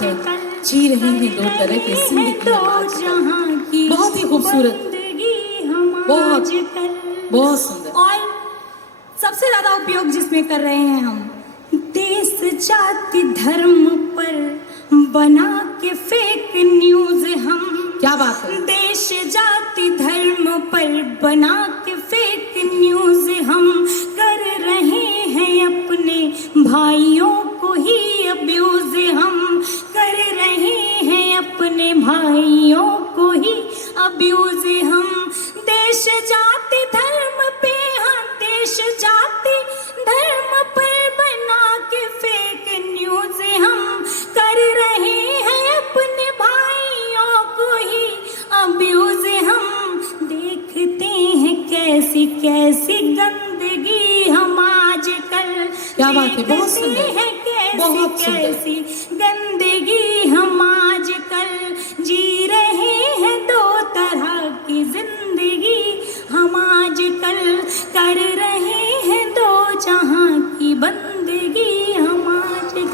बात है, जी रहे हैं दो तरह के जिंदगी आजकल। बहुत ही खूबसूरत, बहुत बहुत सुंदर। और सबसे ज्यादा उपयोग जिसमें कर रहे हैं हम, देश जाति धर्म पर बना के फेक न्यूज हम। क्या बात है। देश जाति धर्म पर बना के फेक न्यूज हम कर रहे हैं, अपने भाइयों को ही अब्यूज हम कर रहे हैं, अपने भाइयों को ही अब्यूज हम। देश जाति धर्म पे, हाँ देश जाति धर्म पर बना के फेक न्यूज हम कर रहे हैं, अपने भाइयों को ही अब्यूज हम। देखते हैं कैसी कैसी गंदगी हम आजकल। क्या बात है, बहुत सुंदर, बहुत सुंदर। कैसी गंदगी हम आजकल जी रहे हैं, दो तरह की जिंदगी हम आजकल कर रहे हैं, दो जहां की बंदगी हम आजकल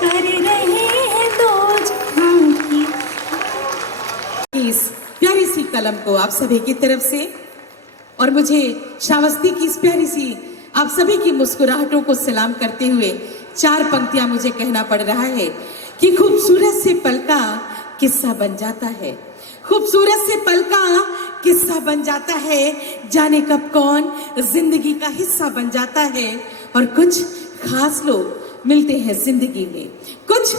कर रहे हैं, दो जहां की। इस प्यारी सी कलम को आप सभी की तरफ से और मुझे श्रावस्ती की इस प्यारी सी आप सभी की मुस्कुराहटों को सलाम करते हुए 4 पंक्तियां मुझे कहना पड़ रहा है कि खूबसूरत से पल का किस्सा बन जाता है, खूबसूरत से पल का किस्सा बन जाता है, जाने कब कौन जिंदगी का हिस्सा बन जाता है। और कुछ खास लोग मिलते हैं जिंदगी में, कुछ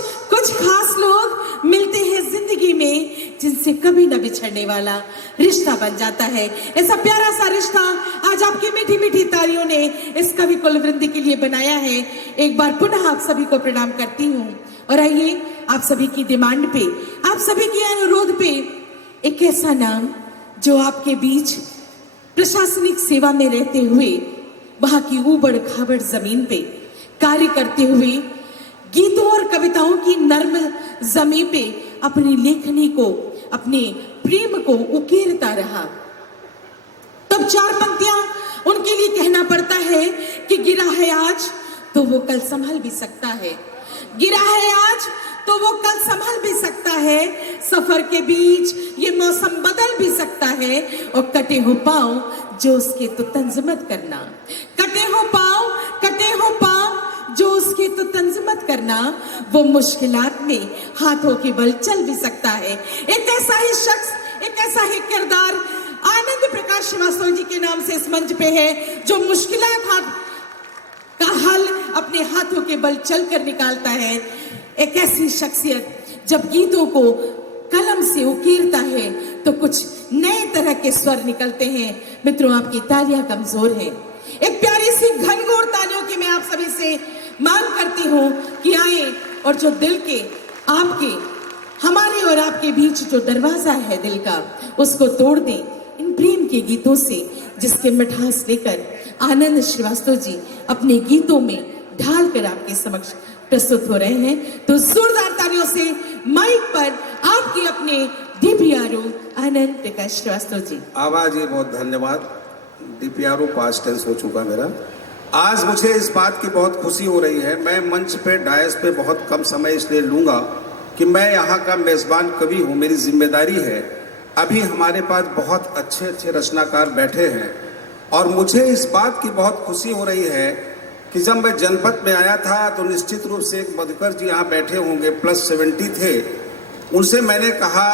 खास लोग मिलते हैं जिंदगी में, जिनसे कभी न बिछड़ने वाला रिश्ता बन जाता है। ऐसा प्यारा सा रिश्ता आज आपकी मीठी मीठी तालियों ने इस कवि कुलवृंद के लिए बनाया है। एक बार पुनः आप सभी को प्रणाम करती हूँ और आइए आप सभी की डिमांड पे, आप सभी के अनुरोध पे एक ऐसा नाम जो आपके बीच प्रशासनिक सेवा में रहते हुए वहां की ऊबड़ खाबड़ जमीन पे कार्य करते हुए गीतों और कविताओं की नर्म जमीन पे अपनी लेखनी को, अपने प्रेम को उकेरता रहा। तब 4 पंक्तियां उनके लिए कहना पड़ता है कि गिरा है आज तो वो कल संभल भी सकता है, गिरा है आज तो वो कल संभल भी सकता है, सफर के बीच ये मौसम बदल भी सकता है। और कटे हो पाँव जो उसके तो तंज मत करना, कटे हो पाँव जो उसके तो तंज मत करना, वो मुश्किलात में हाथों के बल चल भी सकता है। एक ऐसा ही शख्स, एक ऐसा ही किरदार आनंद प्रकाश श्रीवास्तव जी के नाम से इस मंच पे है, जो मुश्किलात का हल अपने हाथों के बल चलकर निकालता है। एक ऐसी शख्सियत जब गीतों को कलम से उकीरता है तो कुछ नए तरह के स्वर निकलते हैं। मित्रों, आपकी तालियां कमजोर हैं, एक प्यारी सी घनघोर तालियों की मैं आप सभी से मांग करती हूँ कि आए और जो दिल के, आपके, हमारे और आपके बीच जो दरवाजा है दिल का, उसको तोड़ दें इन प्रेम के गीतों से, जिसके मिठास लेकर आनंद श्रीवास्तव जी अपने गीतों में ढाल कर आपके समक्ष प्रस्तुत हो रहे हैं। तो जोरदार तालियों से माइक पर आपके अपने डीपीआरओ आनंद प्रकाश श्रीवास्तव जी। आवाज ये बहुत धन्यवाद। डीपीआरओ पास्ट टेंस हो चुका मेरा। आज मुझे इस बात की बहुत खुशी हो रही है, मैं मंच पे डायस पे बहुत कम समय इसलिए लूंगा कि मैं यहाँ का मेजबान कवि हूँ, मेरी जिम्मेदारी है। अभी हमारे पास बहुत अच्छे अच्छे रचनाकार बैठे हैं और मुझे इस बात की बहुत खुशी हो रही है कि जब मैं जनपद में आया था तो निश्चित रूप से एक मधुकर जी यहाँ बैठे होंगे, +70 थे। उनसे मैंने कहा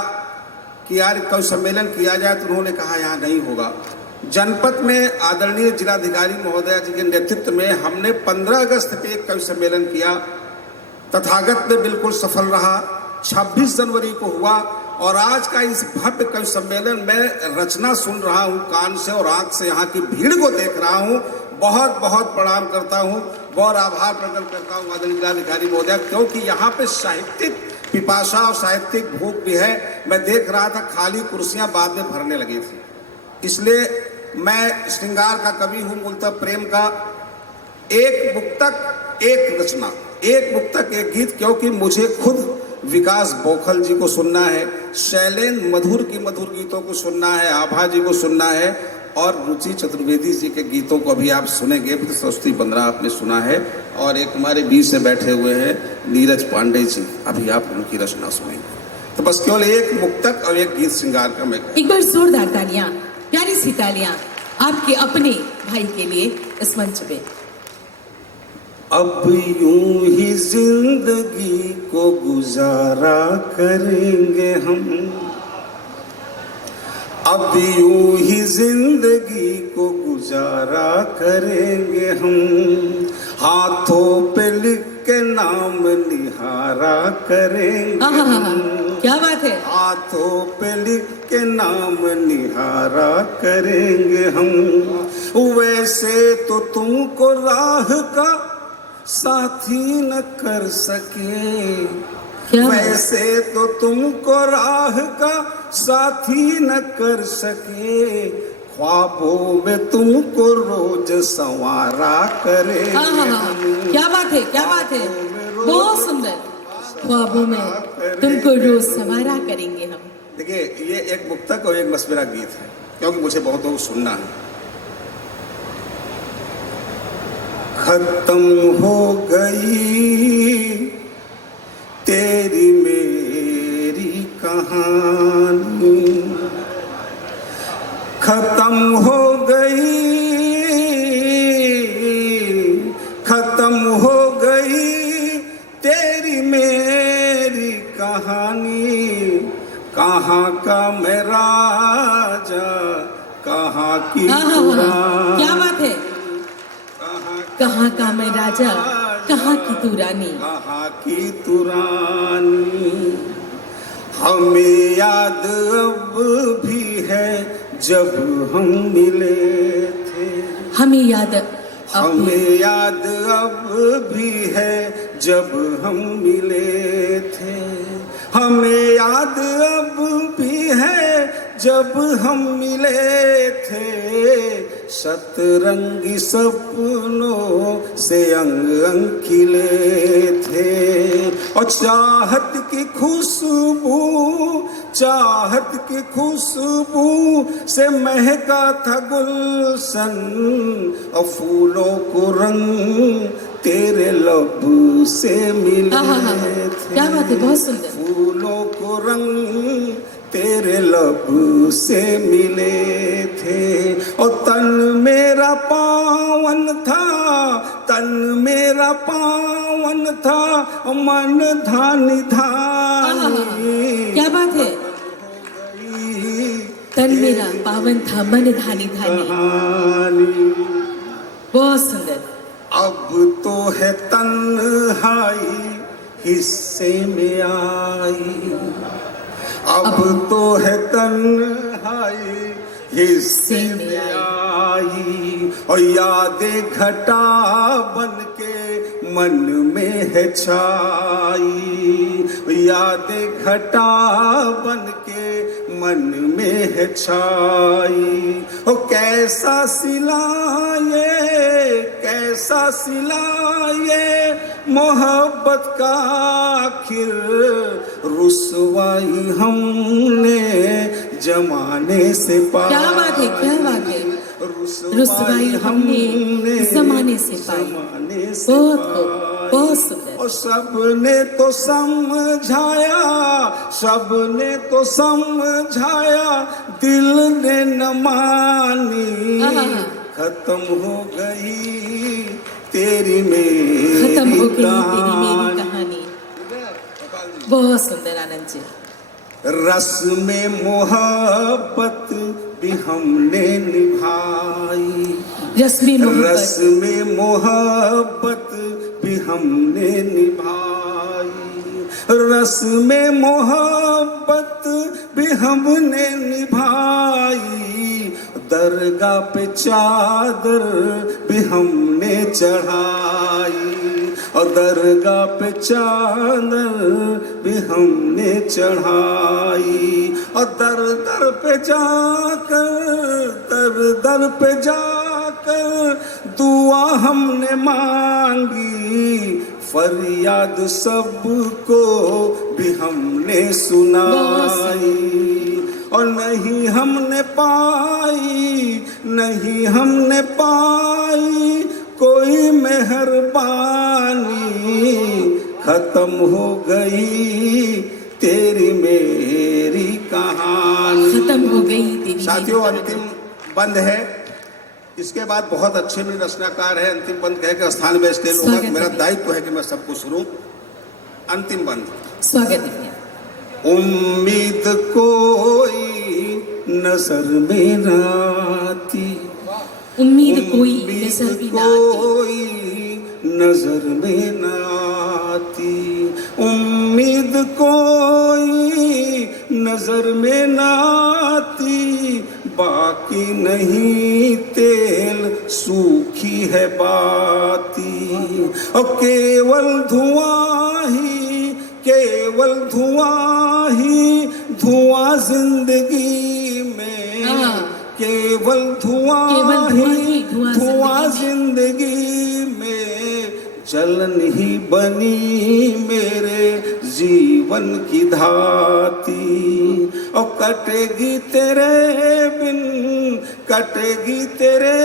कि यार कवि सम्मेलन किया जाए, तो उन्होंने कहा यहाँ नहीं होगा। जनपद में आदरणीय जिलाधिकारी महोदया जी के नेतृत्व में हमने 15 अगस्त पे एक कवि सम्मेलन किया, तथागत में बिल्कुल सफल रहा। 26 जनवरी को हुआ और आज का इस भव्य कवि सम्मेलन में रचना सुन रहा हूँ कान से और आंख से, यहाँ की भीड़ को देख रहा हूँ। बहुत बहुत प्रणाम करता हूँ, बहुत आभार प्रकट करता हूँ आदरणीय जिलाधिकारी महोदया, क्योंकि यहाँ पे साहित्यिक पिपाशा और साहित्यिक भूख भी है। मैं देख रहा था खाली कुर्सियाँ बाद में भरने लगी थी, इसलिए मैं श्रृंगार का कवि हूँ, मूलतः प्रेम का। एक मुक्तक एक रचना, एक मुक्तक एक गीत, क्योंकि मुझे खुद विकास बौखल जी को सुनना है, शैलेंद्र मधुर की मधुर गीतों को सुनना है, आभा जी को सुनना है और रुचि चतुर्वेदी जी के गीतों को भी आप सुनेंगे। सरस्वती बंद्रा आपने सुना है। और एक हमारे बीच से बैठे हुए हैं नीरज पांडे जी, अभी आप उनकी रचना सुनेंगे। तो बस केवल एक मुक्तक और एक गीत श्रृंगार का मैं एक बार जोरदार तालियां, प्यारी सी तालियां आपके अपने भाई के लिए इस मंच पे। अब यूं ही जिंदगी को गुजारा करेंगे हम, अब यूं ही जिंदगी को गुजारा करेंगे हम, हाथों पे लिख के नाम निहारा करेंगे हम, क्या बात है। हाथों पे लिख के नाम निहारा करेंगे हम। वैसे तो तुमको राह का साथी न कर सके, वैसे तो तुमको राह का साथी न कर सके, ख्वाबों में तुमको रोज संवारा करे। क्या बात है, क्या बात है, बहुत सुंदर। ख्वाबों में तुमको रोज संवारा करेंगे हम। देखिए ये एक मुक्तक और एक मसविरा गीत है, क्योंकि मुझे बहुत लोग सुनना है। खत्म हो गई तेरी मेरी कहानी, खत्म हो गई, खत्म हो गई तेरी मेरी कहानी, कहाँ का मैं राजा कहाँ की रानी। क्या बात है। कहाँ का मैं राजा कहाँ की तू रानी, कहाँ की तू रानी। हमें याद अब भी है जब हम मिले थे, हमें याद हमें याद अब भी है जब हम मिले थे, हमें याद अब भी है जब हम मिले थे, शतरंगी सपनों से अंग अंग खिले थे, और चाहत की खुशबू, चाहत की खुशबू से महका था गुलशन, और फूलों को रंग तेरे लब से मिले थे। क्या बात है, बहुत सुंदर। फूलों को रंग तेरे लब से मिले थे, और तन मेरा पावन था, तन मेरा पावन था, मन धानी धानी। क्या बात है। तन मेरा पावन था, मन धानी धानी। बहुत सुंदर। अब तो है तन्हाई हिस्से में आई, अब तो है तन्हाई हिस्से में आई, और यादें घटा बन के मन में है छाई, यादें घटा बन के मन में है छाई। ओ कैसा सिलाए, कैसा सिलाए मोहब्बत का आखिर, रुसवाई हमने जमाने से पाई। क्या बात है, क्या बात है। रुसवाई हमने जमाने से पाई। बहुत सुंदर। और सबने तो समझाया, सबने तो समझाया, दिल ने न मानी, खत्म हो गई तेरी मेरी खत्म हो गई तेरी मेरी कहानी। बहुत सुंदर आनंद जी। रस में मोहब्बत भी हमने निभाई, रस में मोहब्बत भी हमने निभाई, रस में मोहब्बत भी हमने निभाई, दरगाह पे चादर भी हमने चढ़ाई, और दरगाह पे चादर भी हमने चढ़ाई, और दर दर पे जाकर, दर दर पे जाकर दुआ हमने मांगी, फरियाद सबको भी हमने सुनाई, और नहीं हमने पाई, नहीं हमने पाई कोई मेहरबानी, खत्म हो गई तेरी मेरी कहानी। खत्म हो गई तेरी। साथियों, अंतिम बंद है, इसके बाद बहुत अच्छे भी रचनाकार है। अंतिम बंद कह के स्थान में स्टेज होगा, मेरा दायित्व है कि मैं सबको सुनूं। अंतिम बंद। स्वागत है। उम्मीद कोई नजर में ना आती, उम्मीद कोई नजर भी ना आती, कोई नजर में ना आती, उम्मीद कोई नजर में ना आती, बाकी नहीं तेल सूखी है बाती, और केवल धुआं ही, केवल धुआं ही धुआं जिंदगी में, केवल धुआं ही धुआं जिंदगी में, जलन ही बनी मेरे जीवन की धाती, और कटेगी तेरे बिन, कटेगी तेरे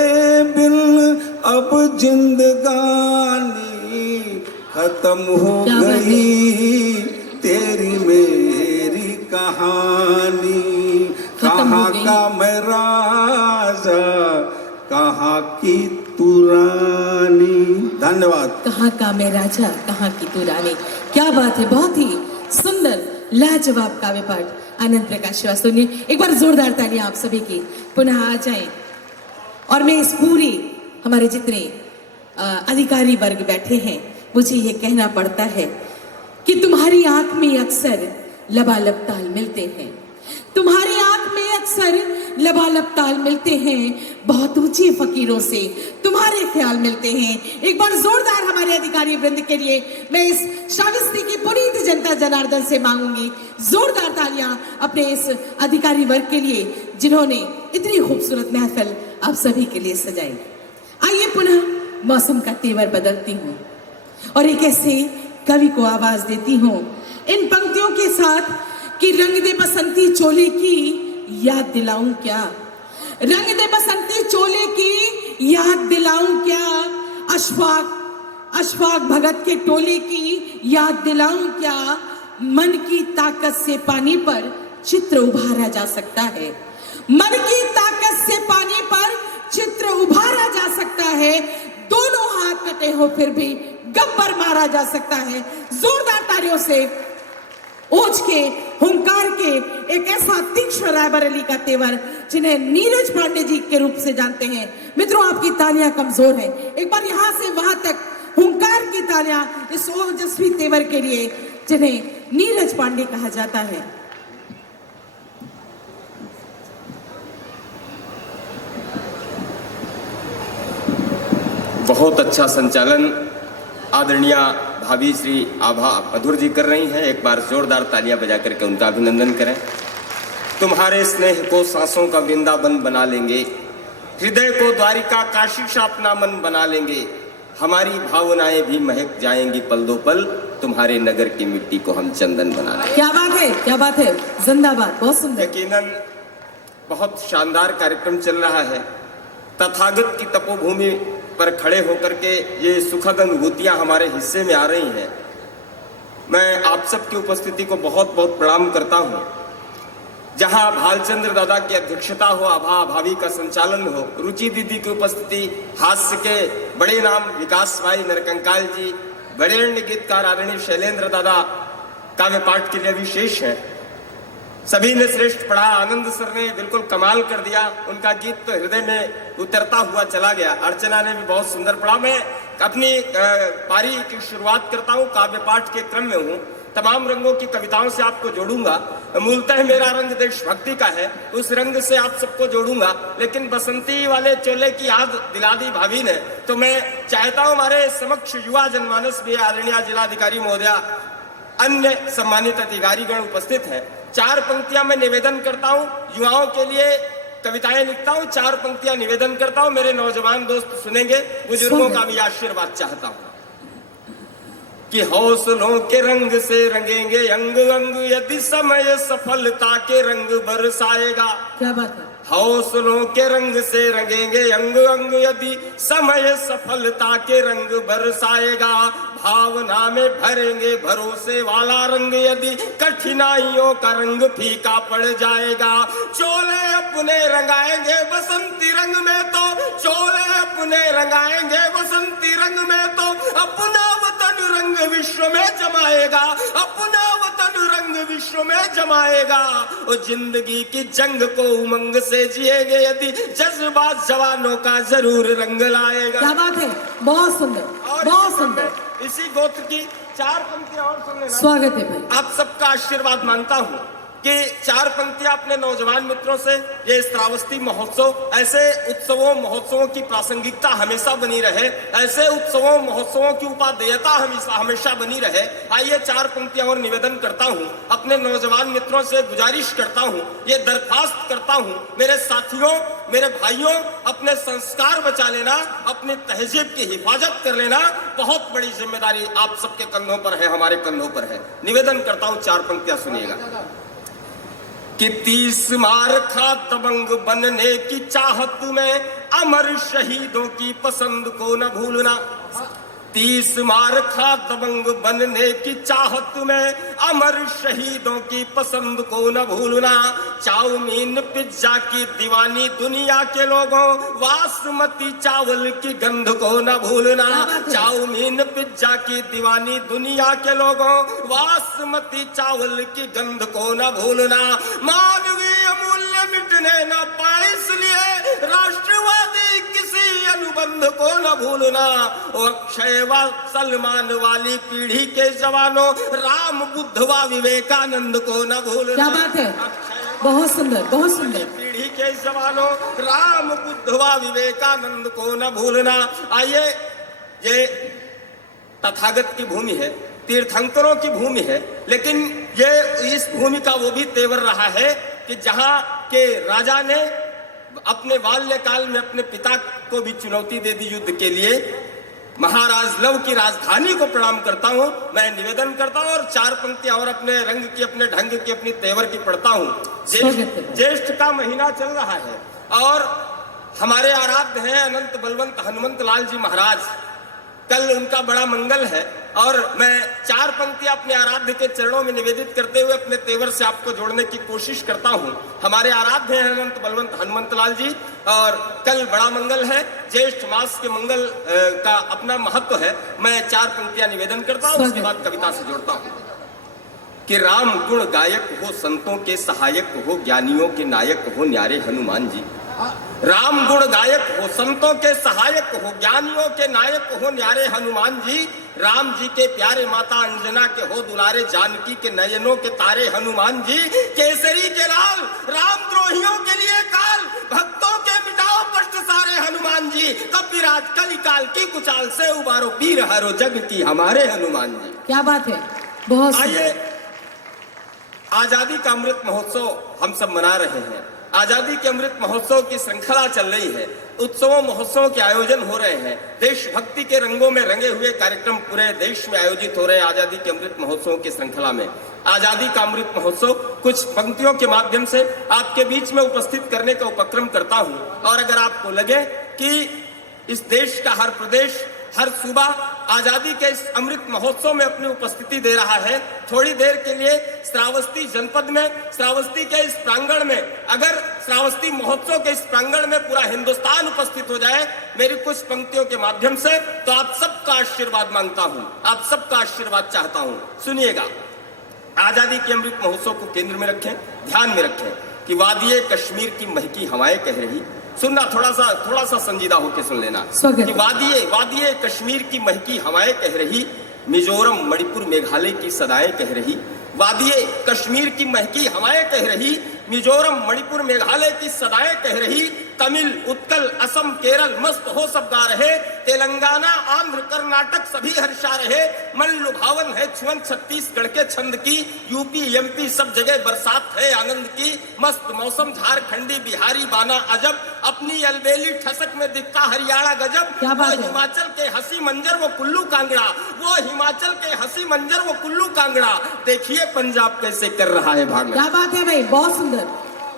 बिन अब जिंदगानी, खत्म हो गई तेरी मेरी कहानी, कहाँ का मैं राजा, कहाँ की तू रानी। धन्यवाद। कहाँ का मैं राजा, कहाँ की तू रानी। क्या बात है, बहुत ही सुंदर लाजवाब काव्य पाठ आनंद प्रकाश श्रीवास्तव ने। एक बार जोरदार तालियां आप सभी की पुनः आ जाएं। और मैं इस पूरी हमारे जितने अधिकारी वर्ग बैठे हैं, मुझे ये कहना पड़ता है कि तुम्हारी आंख में अक्सर लबालब ताल मिलते हैं, तुम्हारी आंख में अक्सर लबालब ताल मिलते हैं, बहुत ऊंचे फकीरों से तुम्हारे ख्याल मिलते हैं। एक बार जोरदार हमारे अधिकारी वृंद के लिए मैं इस श्रावस्ती की पुनीत जनता जनार्दन से मांगूंगी जोरदार तालियां अपने इस अधिकारी वर्ग के लिए, जिन्होंने इतनी खूबसूरत महफिल आप सभी के लिए सजाई। आइए पुनः मौसम का तेवर बदलती हूँ और एक ऐसे कवि को आवाज देती हूँ इन पंक्तियों के साथ कि रंग दे बसंती चोले की याद दिलाऊं क्या, रंग दे बसंती चोले की याद दिलाऊं क्या, अशफाक भगत के टोले की याद दिलाऊं क्या, मन की ताकत से पानी पर चित्र उभारा जा सकता है, मन की ताकत से पानी पर चित्र उभारा जा सकता है, दोनों हाथ कटे हो फिर भी गब्बर मारा जा सकता है। जोरदार तालियों से ओज के हुंकार के एक ऐसा तीक्ष्ण रायबरेली का तेवर जिन्हें नीरज पांडे जी के रूप से जानते हैं। मित्रों, आपकी तालियां कमजोर हैं, एक बार यहां से वहां तक हुंकार की तालियां इस ओजस्वी तेवर के लिए जिन्हें नीरज पांडे कहा जाता है। बहुत अच्छा संचालन आदरणीय भाभी श्री आभा मधुर जी कर रही हैं। एक बार जोरदार तालियां बजा करके उनका अभिनंदन करें। तुम्हारे स्नेह को सांसों का वृंदावन बना लेंगे, हृदय को द्वारिका काशी सा अपना मन बना लेंगे, हमारी भावनाएं भी महक जाएंगी पल दो पल, तुम्हारे नगर की मिट्टी को हम चंदन बना लेंगे। क्या बात है, क्या बात है, जिंदाबाद, बहुत सुंदर। यकीनन बहुत शानदार कार्यक्रम चल रहा है। तथागत की तपोभूमि पर खड़े होकर के ये सुखद अनुभूतियां हमारे हिस्से में आ रही हैं। मैं आप सबकी उपस्थिति को बहुत बहुत प्रणाम करता हूं। जहां भालचंद्र दादा की अध्यक्षता हो, आभा भाभी का संचालन हो, रुचि दीदी की उपस्थिति, हास्य के बड़े नाम विकास भाई नरकंकाल जी, बड़े गीतकार आदरणीय शैलेंद्र दादा काव्य पाठ के लिए विशेष है। सभी ने श्रेष्ठ पढ़ा। आनंद सर ने बिल्कुल कमाल कर दिया, उनका गीत तो हृदय में उतरता हुआ चला गया। अर्चना ने भी बहुत सुंदर पढ़ा। मैं अपनी पारी की शुरुआत करता हूँ, काव्य पाठ के क्रम में हूँ। तमाम रंगों की कविताओं से आपको जोड़ूंगा। मूलतः मेरा रंग देशभक्ति का है, उस रंग से आप सबको जोड़ूंगा। लेकिन बसंती वाले चोले की याद दिला दी भाभी ने, तो मैं चाहता हूँ हमारे समक्ष युवा जनमानस भी, आदरणीय जिलाधिकारी महोदया, अन्य सम्मानित अधिकारीगण उपस्थित हैं। 4 पंक्तियां मैं निवेदन करता हूं, युवाओं के लिए कविताएं लिखता हूं, 4 पंक्तियां निवेदन करता हूं। मेरे नौजवान दोस्त सुनेंगे, बुजुर्गों का भी आशीर्वाद चाहता हूं। कि हौसलों के रंग से रंगेंगे अंग अंग, यदि समय सफलता के रंग बरसाएगा। क्या बात है। हौसलों के रंग से रंगेंगे अंग अंग, यदि समय सफलता के रंग बरसाएगा। भावना में भरेंगे भरोसे वाला रंग, यदि कठिनाइयों का रंग फीका पड़ जाएगा। चोले अपने रंगाएंगे बसंती रंग में तो, चोले अपने रंगाएंगे बसंती रंग में तो, अपना वतन रंग विश्व में जमाएगा, अपना वतन रंग विश्व में जमाएगा। और जिंदगी की जंग को उमंग से जिएंगे, यदि जज्बात जवानों का जरूर रंग लाएगा। क्या बात है, बहुत सुंदर, बहुत सुंदर। इसी गोत्र की 4 पंक्तियां और सुन लेना। स्वागत है भाई। आप सबका आशीर्वाद मानता हूँ कि 4 पंक्तियां अपने नौजवान मित्रों से, ये श्रावस्ती महोत्सव, ऐसे उत्सवों महोत्सवों की प्रासंगिकता हमेशा बनी रहे, ऐसे उत्सवों महोत्सवों की उपादेयता हमेशा बनी रहे। आइए 4 पंक्तियां और निवेदन करता हूँ, अपने नौजवान मित्रों से गुजारिश करता हूँ, ये दरखास्त करता हूँ, मेरे साथियों, मेरे भाइयों, अपने संस्कार बचा लेना, अपनी तहजीब की हिफाजत कर लेना, बहुत बड़ी जिम्मेदारी आप सबके कंधों पर है, हमारे कंधों पर है। निवेदन करता हूँ, 4 पंक्तियां सुनिएगा। कि 30 मार खा दबंग बनने की चाहत में, अमर शहीदों की पसंद को न भूलना। 30 मार खा दबंग बनने की चाहत में, अमर शहीदों की पसंद को न भूलना। चाउमीन पिज्जा की दीवानी दुनिया के लोगों, बासमती चावल की गंध को न भूलना। चाउमीन पिज्जा की दीवानी दुनिया के लोगों, बासमती चावल की गंध को न भूलना। मानवीय मूल्य मिटने न पाए, इसलिए राष्ट्रवादी किसी अनुबंध को न भूलना। और अक्षय व सलमान वाली पीढ़ी के जवानों, राम बुद्ध व विवेकानंद को न भूलना। क्या बात है, बहुत सुंदर, बहुत सुंदर। पीढ़ी के जवानों, राम बुद्ध व विवेकानंद को न भूलना। आइए, ये तथागत की भूमि है, तीर्थंकरों की भूमि है, लेकिन ये इस भूमि का वो भी तेवर रहा है कि जहां के राजा ने अपने बाल्यकाल में अपने पिता को भी चुनौती दे दी युद्ध के लिए। महाराज लव की राजधानी को प्रणाम करता हूं, मैं निवेदन करता हूं, और 4 पंक्तियां और अपने रंग की, अपने ढंग की, अपनी तेवर की पढ़ता हूं। ज्येष्ठ का महीना चल रहा है और हमारे आराध्य हैं अनंत बलवंत हनुमंत लाल जी महाराज। कल उनका बड़ा मंगल है और मैं 4 पंक्तियां अपने आराध्य के चरणों में निवेदित करते हुए अपने तेवर से आपको जोड़ने की कोशिश करता हूं। हमारे आराध्य हैं अनंत बलवंत हनुमंत लाल जी, और कल बड़ा मंगल है, ज्येष्ठ मास के मंगल का अपना महत्व है। मैं 4 पंक्तियां निवेदन करता हूं, उसके बाद कविता से जोड़ता हूं। कि राम गुण गायक हो, संतों के सहायक हो, ज्ञानियों के नायक हो, न्यारे हनुमान जी। राम गुण गायक हो, संतों के सहायक हो, ज्ञानियों के नायक हो, न्यारे हनुमान जी। राम जी के प्यारे माता अंजना के हो दुलारे, जानकी के नयनों के तारे हनुमान जी। केसरी के लाल, राम द्रोहियों के लिए काल, भक्तों के मिटाओ कष्ट सारे हनुमान जी। कपिराज कलिकाल की कुचाल से उबारो, पीर हरो जग की हमारे हनुमान जी। क्या बात है, बहुत। आइए, आजादी का अमृत महोत्सव हम सब मना रहे हैं। आजादी के अमृत महोत्सव की श्रृंखला चल रही है, उत्सवों महोत्सवों के आयोजन हो रहे हैं, देशभक्ति के रंगों में रंगे हुए कार्यक्रम पूरे देश में आयोजित हो रहे हैं। आजादी के अमृत महोत्सव की श्रृंखला में आजादी का अमृत महोत्सव कुछ पंक्तियों के माध्यम से आपके बीच में उपस्थित करने का उपक्रम करता हूं। और अगर आपको लगे कि इस देश का हर प्रदेश, हर सूबा आजादी के इस अमृत महोत्सव में अपनी उपस्थिति दे रहा है, थोड़ी देर के लिए श्रावस्ती जनपद में, श्रावस्ती के इस प्रांगण में, अगर श्रावस्ती महोत्सव के इस प्रांगण में पूरा हिंदुस्तान उपस्थित हो जाए मेरी कुछ पंक्तियों के माध्यम से, तो आप सबका आशीर्वाद मांगता हूं, आप सबका आशीर्वाद चाहता हूं। सुनिएगा, आजादी के अमृत महोत्सव को केंद्र में रखें, ध्यान में रखें कि वादिये कश्मीर की महकी हवाएं कह रही। सुनना, थोड़ा सा संजीदा होकर सुन लेना कि वादिये कश्मीर की महकी हवाएं कह रही, मिजोरम मणिपुर मेघालय की सदाएं कह रही। वादिये कश्मीर की महकी हवाएं कह रही, मिजोरम मणिपुर मेघालय की सदाएं कह रही। तमिल उत्कल असम केरल मस्त हो सब गा रहे, तेलंगाना आंध्र कर्नाटक सभी हर्षा रहे, मन लुभावन है छुअन छत्तीसगढ़ के छंद की, यूपी एमपी सब जगह बरसात है आनंद की, मस्त मौसम झारखंडी बिहारी बाना अजब, अपनी अलबेली ठसक में दिखता हरियाणा गजब, वो हिमाचल के हंसी मंजर वो कुल्लू कांगड़ा, वो हिमाचल के हंसी मंजर वो कुल्लू कांगड़ा, देखिए पंजाब कैसे कर रहा है भांगड़ा। क्या बात है भाई, बहुत सुंदर,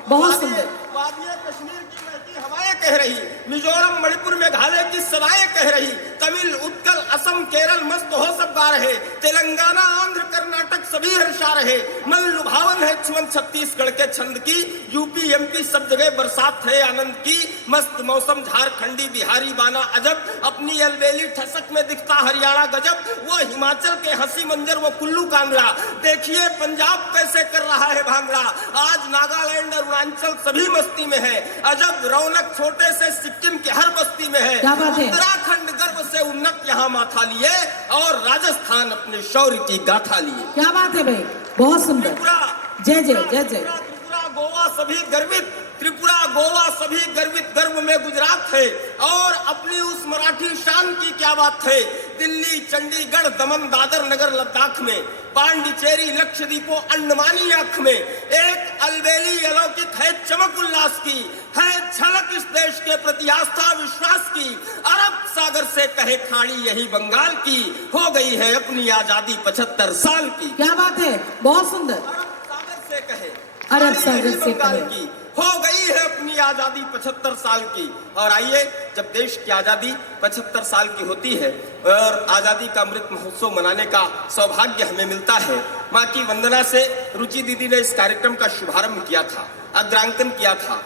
बहुत सुंदर। वादिये कश्मीर की महकी हवाएं कह रही, मिजोरम मणिपुर मेघालय की सदाएं कह रही, तमिल उत्कल असम केरल मस्त हो सब गा रहे, तेलंगाना आंध्र कर्नाटक सभी हर्षा रहे, मन लुभावन है छुअन छत्तीसगढ़ के छंद की, यूपी एमपी सब जगह बरसात है आनंद की, मस्त मौसम झारखंडी बिहारी बाना अजब, अपनी अलबेली ठसक में दिखता हरियाणा गजब, वो हिमाचल के हंसी मंजर वो कुल्लू कांगड़ा, देखिए पंजाब कैसे कर रहा है भांगड़ा, आज नागालैंड और अरुणाचल सभी मस्ती में है, अजब रौनक छोटे से सिक्किम के हर बस्ती में है, उत्तराखंड गर्व से उन्नत यहाँ माथा लिए और राजस्थान अपने शौर्य की गाथा लिए। क्या बात है भाई, बहुत सुंदर। त्रिपुरा, जय जय जय जय। त्रिपुरा गोवा सभी गर्वित, त्रिपुरा गोवा सभी गर्वित, गर्व में गुजरात है और अपनी उस मराठी शान की क्या बात है, दिल्ली चंडीगढ़ दमन दादर नगर लद्दाख में, पांडिचेरी लक्षद्वीपों अंडमानी आंख में, एक अलबेली अलौकिक है चमक उल्लास की, है झलक इस देश के प्रति आस्था विश्वास की, अरब सागर से कहे खाड़ी यही बंगाल की, हो गई है अपनी आजादी 75 साल की। क्या बात है, बहुत सुंदर। अरब सागर से कहे, अरब सागर से बंगाल कहे, की हो गई है अपनी आजादी 75 साल की। और आइए, जब देश की आजादी 75 साल की होती है और आजादी का अमृत महोत्सव मनाने का सौभाग्य हमें मिलता है, माँ की वंदना से रुचि दीदी ने इस कार्यक्रम का शुभारंभ किया था, अग्रांकन किया था।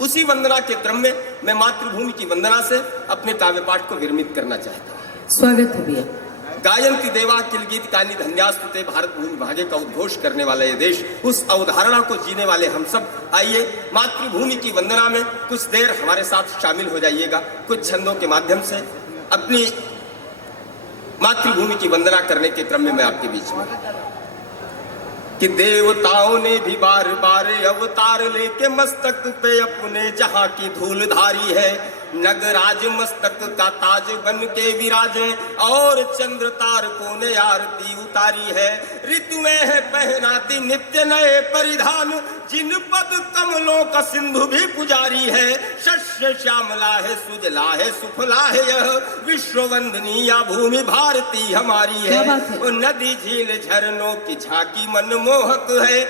उसी वंदना के क्रम में मैं मातृभूमि की वंदना से अपने काव्य पाठ को विरमित करना चाहता हूँ। स्वागत है भैया। गायन्ति देवा किल गीत कानी धन्यास्तुते, भारत भूमि भाग्य का उद्घोष करने वाला ये देश, उस अवधारणा को जीने वाले हम सब, आइए मातृभूमि की वंदना में कुछ देर हमारे साथ शामिल हो जाइएगा। कुछ छंदों के माध्यम से अपनी मातृभूमि की वंदना करने के क्रम में मैं आपके बीच में, कि देवताओं ने भी बार बार अवतार लेके मस्तक पे अपने जहां की धूल धारी है, नगराज मस्तक का ताज बन के विराजे और चंद्र तारकों ने आरती उतारी है, ऋतु में है पहनाती नित्य नए परिधान, जिन पद कमलों का सिंधु भी पुजारी है, शस्य श्यामला है सुजला है सुफला है, यह विश्व वंदनीय भूमि भारती हमारी है, वो नदी झील झरनों की झांकी मनमोहक है,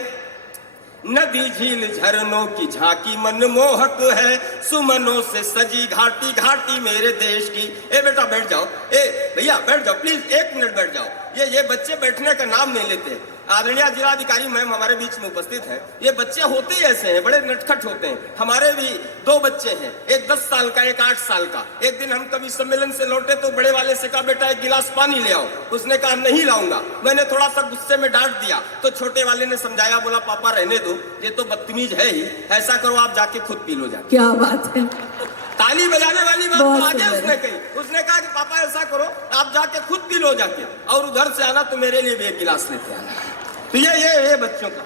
नदी झील झरनों की झांकी मनमोहक है, सुमनों से सजी घाटी घाटी मेरे देश की। ए बेटा बैठ जाओ, ए भैया बैठ जाओ प्लीज, 1 मिनट बैठ जाओ। ये बच्चे बैठने का नाम नहीं लेते। आदरणीय जिलाधिकारी मैम हमारे बीच में उपस्थित हैं। ये बच्चे होते ही ऐसे हैं, बड़े नटखट होते हैं। हमारे भी 2 बच्चे हैं, एक 10 साल का, एक 8 साल का। एक दिन हम कभी सम्मेलन से लौटे तो बड़े वाले से कहा, बेटा 1 गिलास पानी ले आओ। उसने कहा नहीं लाऊंगा। मैंने थोड़ा सा गुस्से में डांट दिया तो छोटे वाले ने समझाया, बोला पापा रहने दो, ये तो बदतमीज है ही, ऐसा करो आप जाके खुद पी लो जाके। क्या बात है, ताली बजाने वाली बात तो आगे उसने कही। उसने कहा कि पापा ऐसा करो आप जाके खुद पी लो जाके, और उधर से आना तो मेरे लिए भी 1 गिलास लेते आना। तो ये बच्चों का,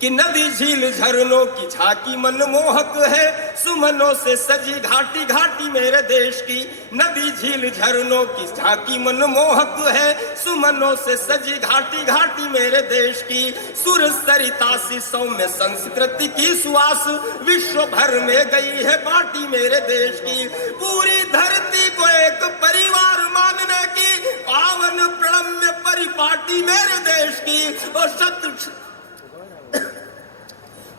कि नदी झील झरनों की झांकी मनमोहक है, सुमनों से सजी घाटी घाटी मेरे देश की, नदी झील झरनों की झांकी मनमोहक है, सुमनों से सजी घाटी घाटी मेरे देश की, सुर सरिता सी सौम्य संस्कृति की सुवास विश्व भर में गई है बाटी मेरे देश की, पूरी धरती को एक परिवार मानने की पावन प्रणम्य परिपाटी मेरे देश की, और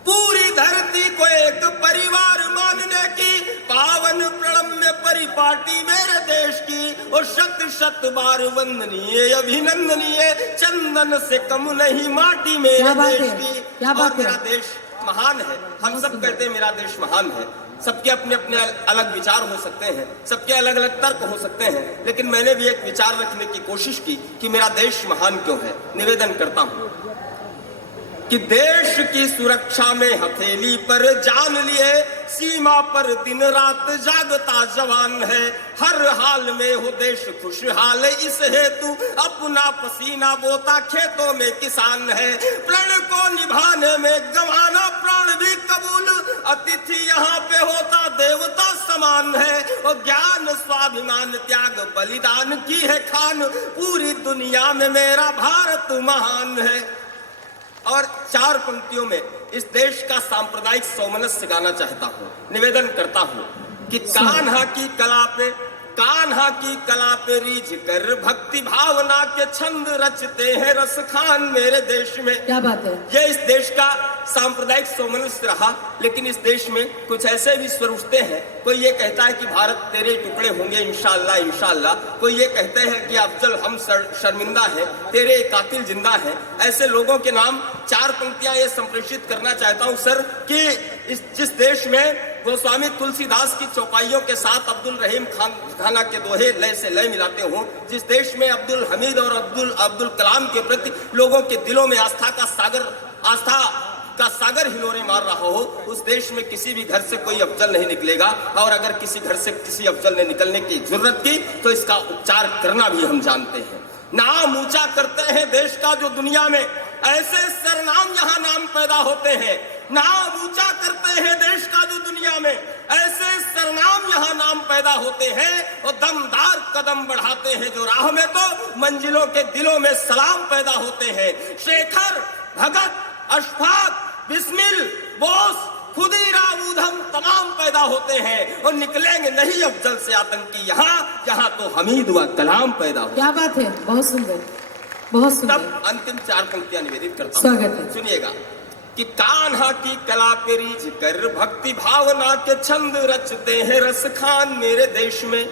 पूरी धरती को एक परिवार मानने की पावन प्रणम्य परिपाटी मेरे देश की, और शत शत बार वंदनीय अभिनंदनीय, चंदन से कम नहीं माटी मेरे देश की। और मेरा देश महान है, हम सब कहते हैं मेरा देश महान है। सबके अपने अपने अलग विचार हो सकते हैं, सबके अलग अलग तर्क हो सकते हैं, लेकिन मैंने भी एक विचार रखने की कोशिश की कि मेरा देश महान क्यों है। निवेदन करता हूं, कि देश की सुरक्षा में हथेली पर जान लिए सीमा पर दिन रात जागता जवान है। हर हाल में हो देश खुशहाल, इस हेतु अपना पसीना बोता खेतों में किसान है। प्रण को निभाने में गंवाना प्राण भी कबूल, अतिथि यहाँ पे होता देवता समान है। और ज्ञान स्वाभिमान त्याग बलिदान की है खान, पूरी दुनिया में मेरा भारत महान है। और 4 पंक्तियों में इस देश का सांप्रदायिक सौमनस्य गाना चाहता हूं, निवेदन करता हूं कि कान्हा की कला पे रीझ कर भक्ति भावना के छंद रचते हैं रस खान मेरे देश में। क्या बात है। ये इस देश का सांप्रदायिक सौमनस्य रहा। लेकिन इस देश में कुछ ऐसे भी स्वर उठते हैं, कोई ये कहता है कि भारत तेरे टुकड़े होंगे इंशाअल्लाह इंशाअल्लाह, कोई ये कहते हैं कि अफजल हम शर्मिंदा है, तेरे कातिल जिंदा है। ऐसे लोगों के नाम 4 पंक्तियां ये संप्रेषित करना चाहता हूं सर कि जिस देश में गोस्वामी तुलसीदास की चौपाइयों के साथ अब्दुल रहीम खाना के दोहे लय से लय मिलाते हो, जिस देश में अब्दुल हमीद और अब्दुल कलाम के प्रति लोगों के दिलों में आस्था का सागर हिलोरे मार रहा हो, उस देश में किसी भी घर से कोई अफजल नहीं निकलेगा। और अगर किसी घर से किसी अफजल ने निकलने की जरूरत की तो इसका उपचार करना भी हम जानते हैं। नाम ऊंचा करते हैं देश का जो दुनिया में, ऐसे सरनाम यहाँ नाम पैदा होते हैं। नाम ऊंचा करते हैं देश का जो दुनिया में, ऐसे सरनाम यहाँ नाम पैदा होते हैं। और दमदार कदम बढ़ाते हैं जो राह में, तो मंजिलों के दिलों में सलाम पैदा होते हैं। शेखर, भगत, अशफाक, बिस्मिल, बोस, खुदीराम, ऊधम तमाम पैदा होते हैं। और निकलेंगे नहीं अफजल से आतंकी यहाँ तो हमीद व कलाम पैदा हो। क्या बात है, बहुत सुंदर, बहुत सुंदर। तब अंतिम 4 पंक्तियां निवेदित करता हूं। स्वागत है। सुनिएगा कि कान्हा की कला पे रीझ कर भक्ति भावना के छंद रचते हैं रस खान मेरे देश में।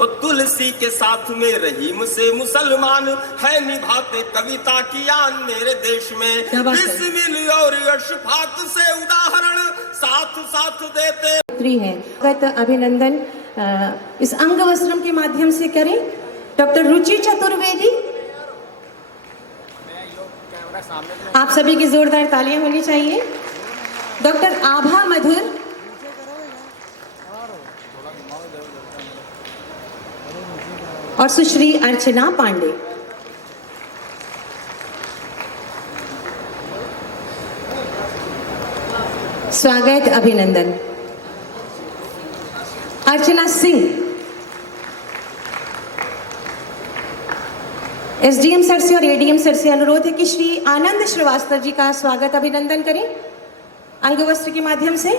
और तुलसी के साथ में रहीम से मुसलमान है निभाते कविता की आन मेरे देश में। बिस्मिल और अशफाक से उदाहरण साथ साथ देते है। अभिनंदन इस अंग वस्त्रम के माध्यम से करें डॉक्टर रुचि चतुर्वेदी। आप सभी की जोरदार तालियां होनी चाहिए। डॉक्टर आभा मधुर, और सुश्री अर्चना पांडे। स्वागत, अभिनंदन। अर्चना सिंह, एसडीएम सर से और एडीएम सर से अनुरोध है कि श्री आनंद श्रीवास्तव जी का स्वागत अभिनंदन करें अंगवस्त्र के माध्यम से।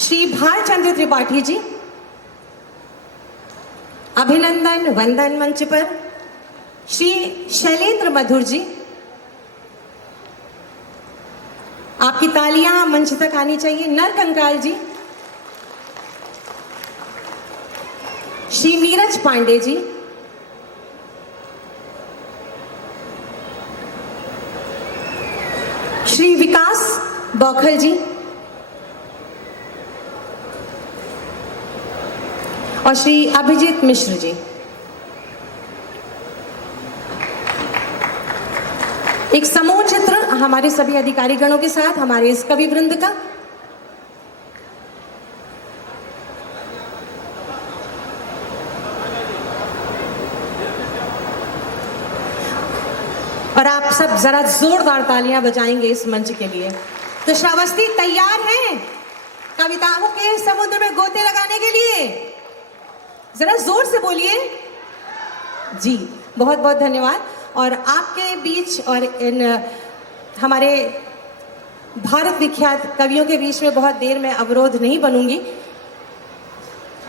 श्री भारचंद्र त्रिपाठी जी, अभिनंदन वंदन मंच पर। श्री शैलेंद्र मधुर जी, आपकी तालियां मंच तक आनी चाहिए। नर कंकाल जी, श्री नीरज पांडे जी, श्री विकास बौखल जी, और श्री अभिजीत मिश्र जी। एक समूह चित्र हमारे सभी अधिकारी गणों के साथ हमारे इस कवि वृंद का। और आप सब जरा जोरदार तालियां बजाएंगे इस मंच के लिए। तो श्रावस्ती तैयार हैं कविताओं के समुद्र में गोते लगाने के लिए? जरा जोर से बोलिए जी। बहुत बहुत धन्यवाद। और आपके बीच और इन हमारे भारत विख्यात कवियों के बीच में बहुत देर में अवरोध नहीं बनूंगी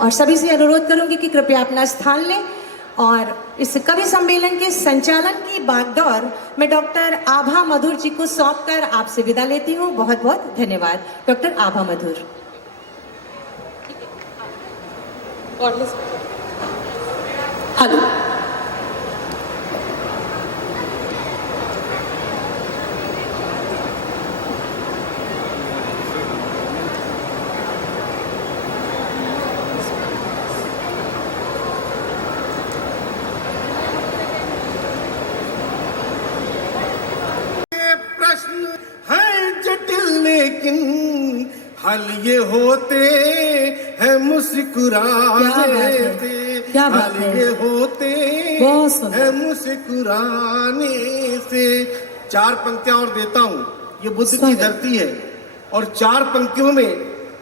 और सभी से अनुरोध करूंगी कि कृपया अपना स्थान लें। और इस कवि सम्मेलन के संचालन की बागडोर मैं डॉक्टर आभा मधुर जी को सौंपकर आपसे विदा लेती हूँ। बहुत बहुत धन्यवाद। डॉक्टर आभा मधुर। हेलो। प्रश्न हल ये होते हैं मुस्कुराने से, क्या बात हल है। ये होते बहुत सुंदर। हैं मुस्कुराने से। 4 पंक्तियां और देता हूँ। ये बुद्ध की स्वागत। धरती है और 4 पंक्तियों में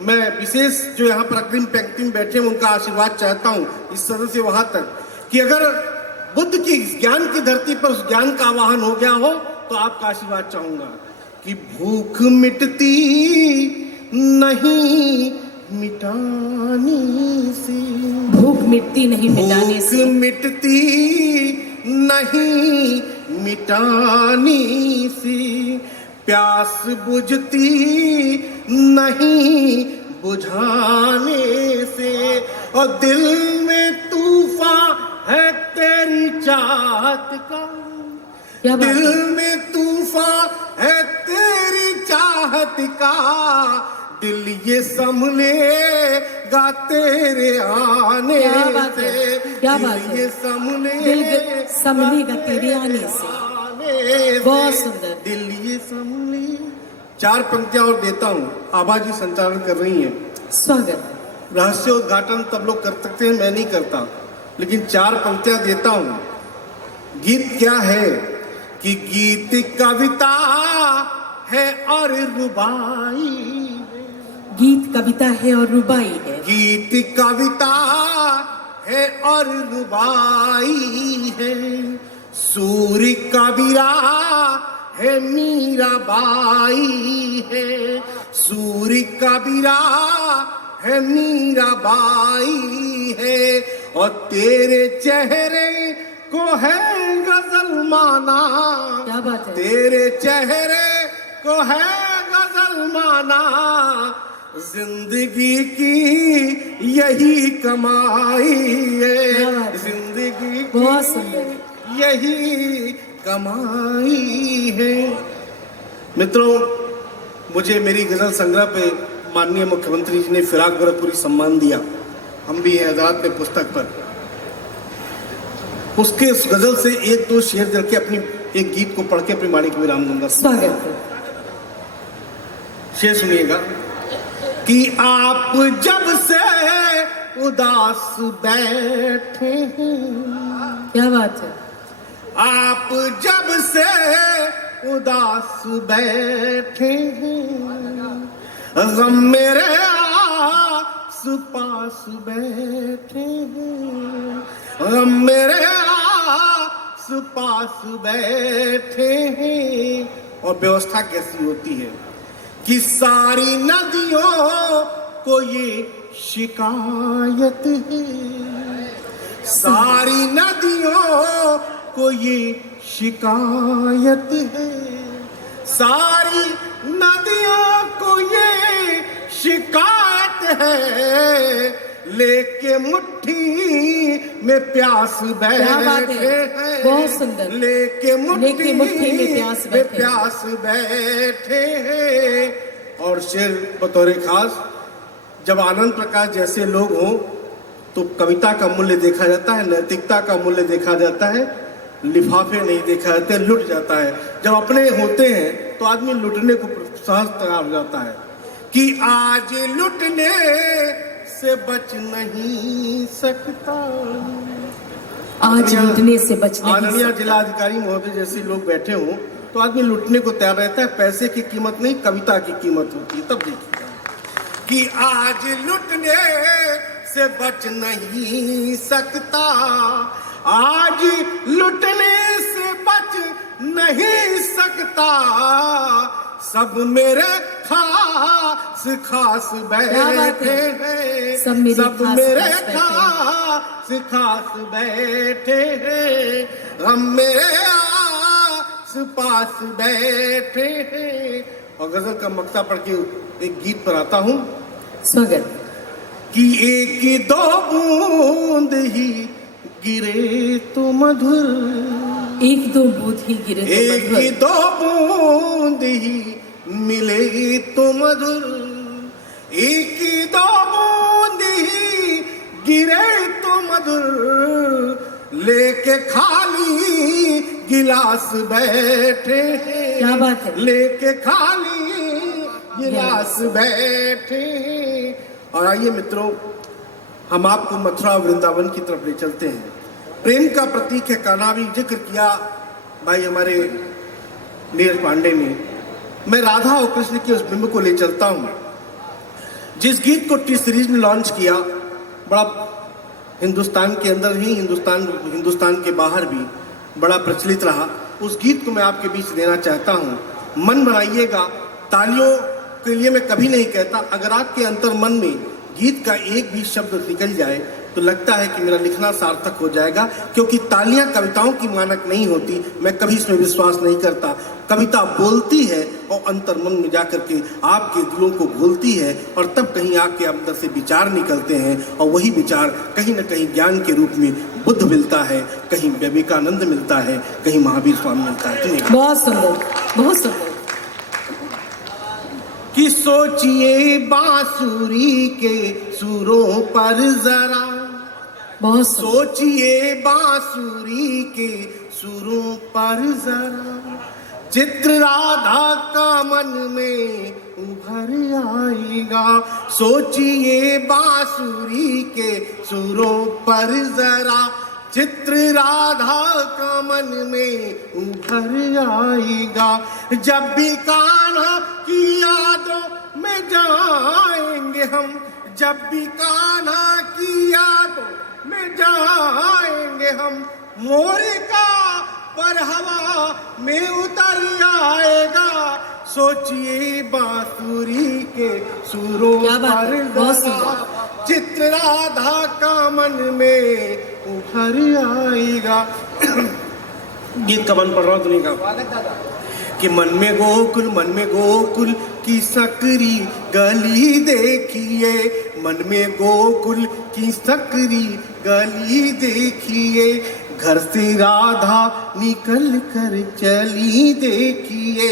मैं विशेष जो यहाँ पर अग्रिम पंक्ति में बैठे हैं उनका आशीर्वाद चाहता हूँ, इस सदन से वहां तक, कि अगर बुद्ध की ज्ञान की धरती पर उस ज्ञान का आवाहन हो गया हो तो आपका आशीर्वाद चाहूंगा कि भूख मिटती नहीं मिटाने से, भूख मिटती नहीं मिटाने भूख से, मिटती नहीं मिटाने से, प्यास बुझती नहीं बुझाने से, और दिल में तूफान है तेरी चाहत का, क्या बात दिल है। में तूफान है तेरी चाहत का, दिल ये संभलेगा तेरे आने क्या बात से, है, क्या बात दिल है। ये संभलेगा दिल संभलेगा तेरे आने से। बहुत सुंदर। दिल ये संभले। 4 पंक्तियां और देता हूँ, आभा जी संचालन कर रही हैं। स्वागत। रहस्य उद्घाटन तब लोग कर सकते हैं, मैं नहीं करता, लेकिन 4 पंक्तियां देता हूँ। गीत क्या है कि गीत कविता है और रुबाई, गीत कविता है और रुबाई है, गीत कविता है और रुबाई है, सूर्य कबीरा है मीराबाई है, सूर्य कबीरा है मीराबाई है, और तेरे चेहरे को है गजल माना, क्या बात है। तेरे चेहरे को है गजल माना, जिंदगी की यही कमाई है, क्या बात है। जिंदगी बहुत की सुंदर। यही कमाई है। मित्रों, मुझे मेरी गजल संग्रह पे माननीय मुख्यमंत्री जी ने फिराक गोरखपुरी सम्मान दिया, हम भी हैं आजाद में पुस्तक पर। उसके उस गजल से 1-2 शेर जल के अपनी एक गीत को पढ़ के अपनी वाणी को विराम दूंगा। स्वागत है। शेर सुनिएगा कि आप जब से उदास बैठे हैं, क्या बात है। आप जब से उदास बैठे हैं, गम मेरे आस पास बैठे हैं, गम मेरे आस पास बैठे हैं। और व्यवस्था कैसी होती है कि सारी नदियों को ये शिकायत है, सारी नदियों को ये शिकायत है, सारी नदियों को ये शिकायत है, लेके मुट्ठी में प्यास क्या बात बैठे है। हैं, बहुत सुंदर। लेके मुट्ठी में प्यास बैठे। प्यास बैठे हैं। और शेर बतौर खास, जब आनंद प्रकाश जैसे लोग हों तो कविता का मूल्य देखा जाता है, नैतिकता का मूल्य देखा जाता है, लिफाफे नहीं देखा जाते, लुट जाता है। जब अपने होते हैं तो आदमी लुटने को सहज तैयार हो जाता है कि आज लुटने से बच नहीं सकता। आज लूटने से बच नहीं आदरणीय सकता। जिलाधिकारी महोदय जैसे लोग बैठे हों तो आदमी लुटने को तैयार रहता है। पैसे की कीमत नहीं, कविता की कीमत होती है। तब देखिएगा कि आज लुटने से बच नहीं सकता, आज लुटने से बच नहीं सकता, सब मेरे खास खास बैठे हैं, सब मेरे खास खास बैठे हैं, हम मेरे आस पास बैठे हैं। और गजल का मक्ता पढ़ के एक गीत पर आता हूँ। स्वागत। कि एक दो बूंद ही गिरे तो मधुर, 1-2 बूंद ही गिरे तो मधुर। एक दो बूंद ही मिले तो मधुर, एक दो बूंद ही गिरे तो मधुर, लेके खाली गिलास बैठे हैं। क्या बात है। लेके खाली गिलास बैठे हैं। और आइए मित्रों, हम आपको मथुरा वृंदावन की तरफ ले चलते हैं। प्रेम का प्रतीक है कान्हा, भी जिक्र किया भाई हमारे नीरज पांडे ने। मैं राधा और कृष्ण के उस बिंब को ले चलता हूं जिस गीत को टी सीरीज ने लॉन्च किया, बड़ा हिंदुस्तान के अंदर ही, हिंदुस्तान के बाहर भी बड़ा प्रचलित रहा। उस गीत को मैं आपके बीच देना चाहता हूं। मन बनाइएगा, तालियों के लिए मैं कभी नहीं कहता। अगर आपके अंतर मन में गीत का एक भी शब्द निकल जाए तो लगता है कि मेरा लिखना सार्थक हो जाएगा, क्योंकि तालियां कविताओं की मानक नहीं होती। मैं कभी इसमें विश्वास नहीं करता। कविता बोलती है और अंतर मन में जाकर के आपके दिलों को बोलती है, और तब कहीं आपके अंदर से विचार निकलते हैं, और वही विचार कहीं न कहीं ज्ञान के रूप में बुद्ध मिलता है, कहीं विवेकानंद मिलता है, कहीं महावीर स्वामी मिलता है। बहुत सुंदर, बहुत सुंदर। कि सोचिए बांसुरी के सुरों पर जरा, बहुत सोचिए बांसुरी के सुरों पर जरा, चित्र राधा का मन में उभर आएगा। सोचिए बांसुरी के सुरों पर जरा, चित्र राधा का मन में उभर आएगा। जब भी कान्हा की यादों में जाएंगे हम, जब भी कान्हा की यादों में जाएंगे हम, मोरे का पर हवा में उतर आएगा। सोचिए बांसुरी के सुरों पर जरा, चित्र राधा का मन में उभर आएगा। गीत का मन पढ़ रहा हूं तुम्हें का कि मन में गोकुल की सकरी गली देखिए, मन में गोकुल की सकरी गली देखिए, घर से राधा निकल कर चली देखिए,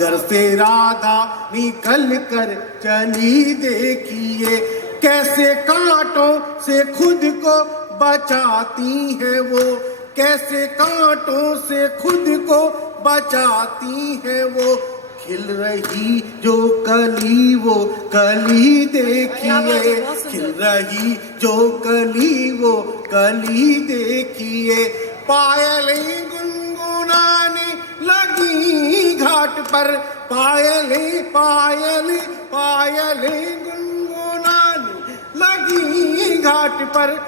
घर से राधा निकल कर चली देखिए। कैसे कांटों से खुद को बचाती है वो, कैसे कांटों से खुद को बचाती है वो, खिल रही जो कली वो कली देखिए, खिल रही जो कली वो कली देखिए। पायलें गुनगुनाने लगी घाट पर, पायलें पायलें पायलें गुनगुनाने लगी घाट पर।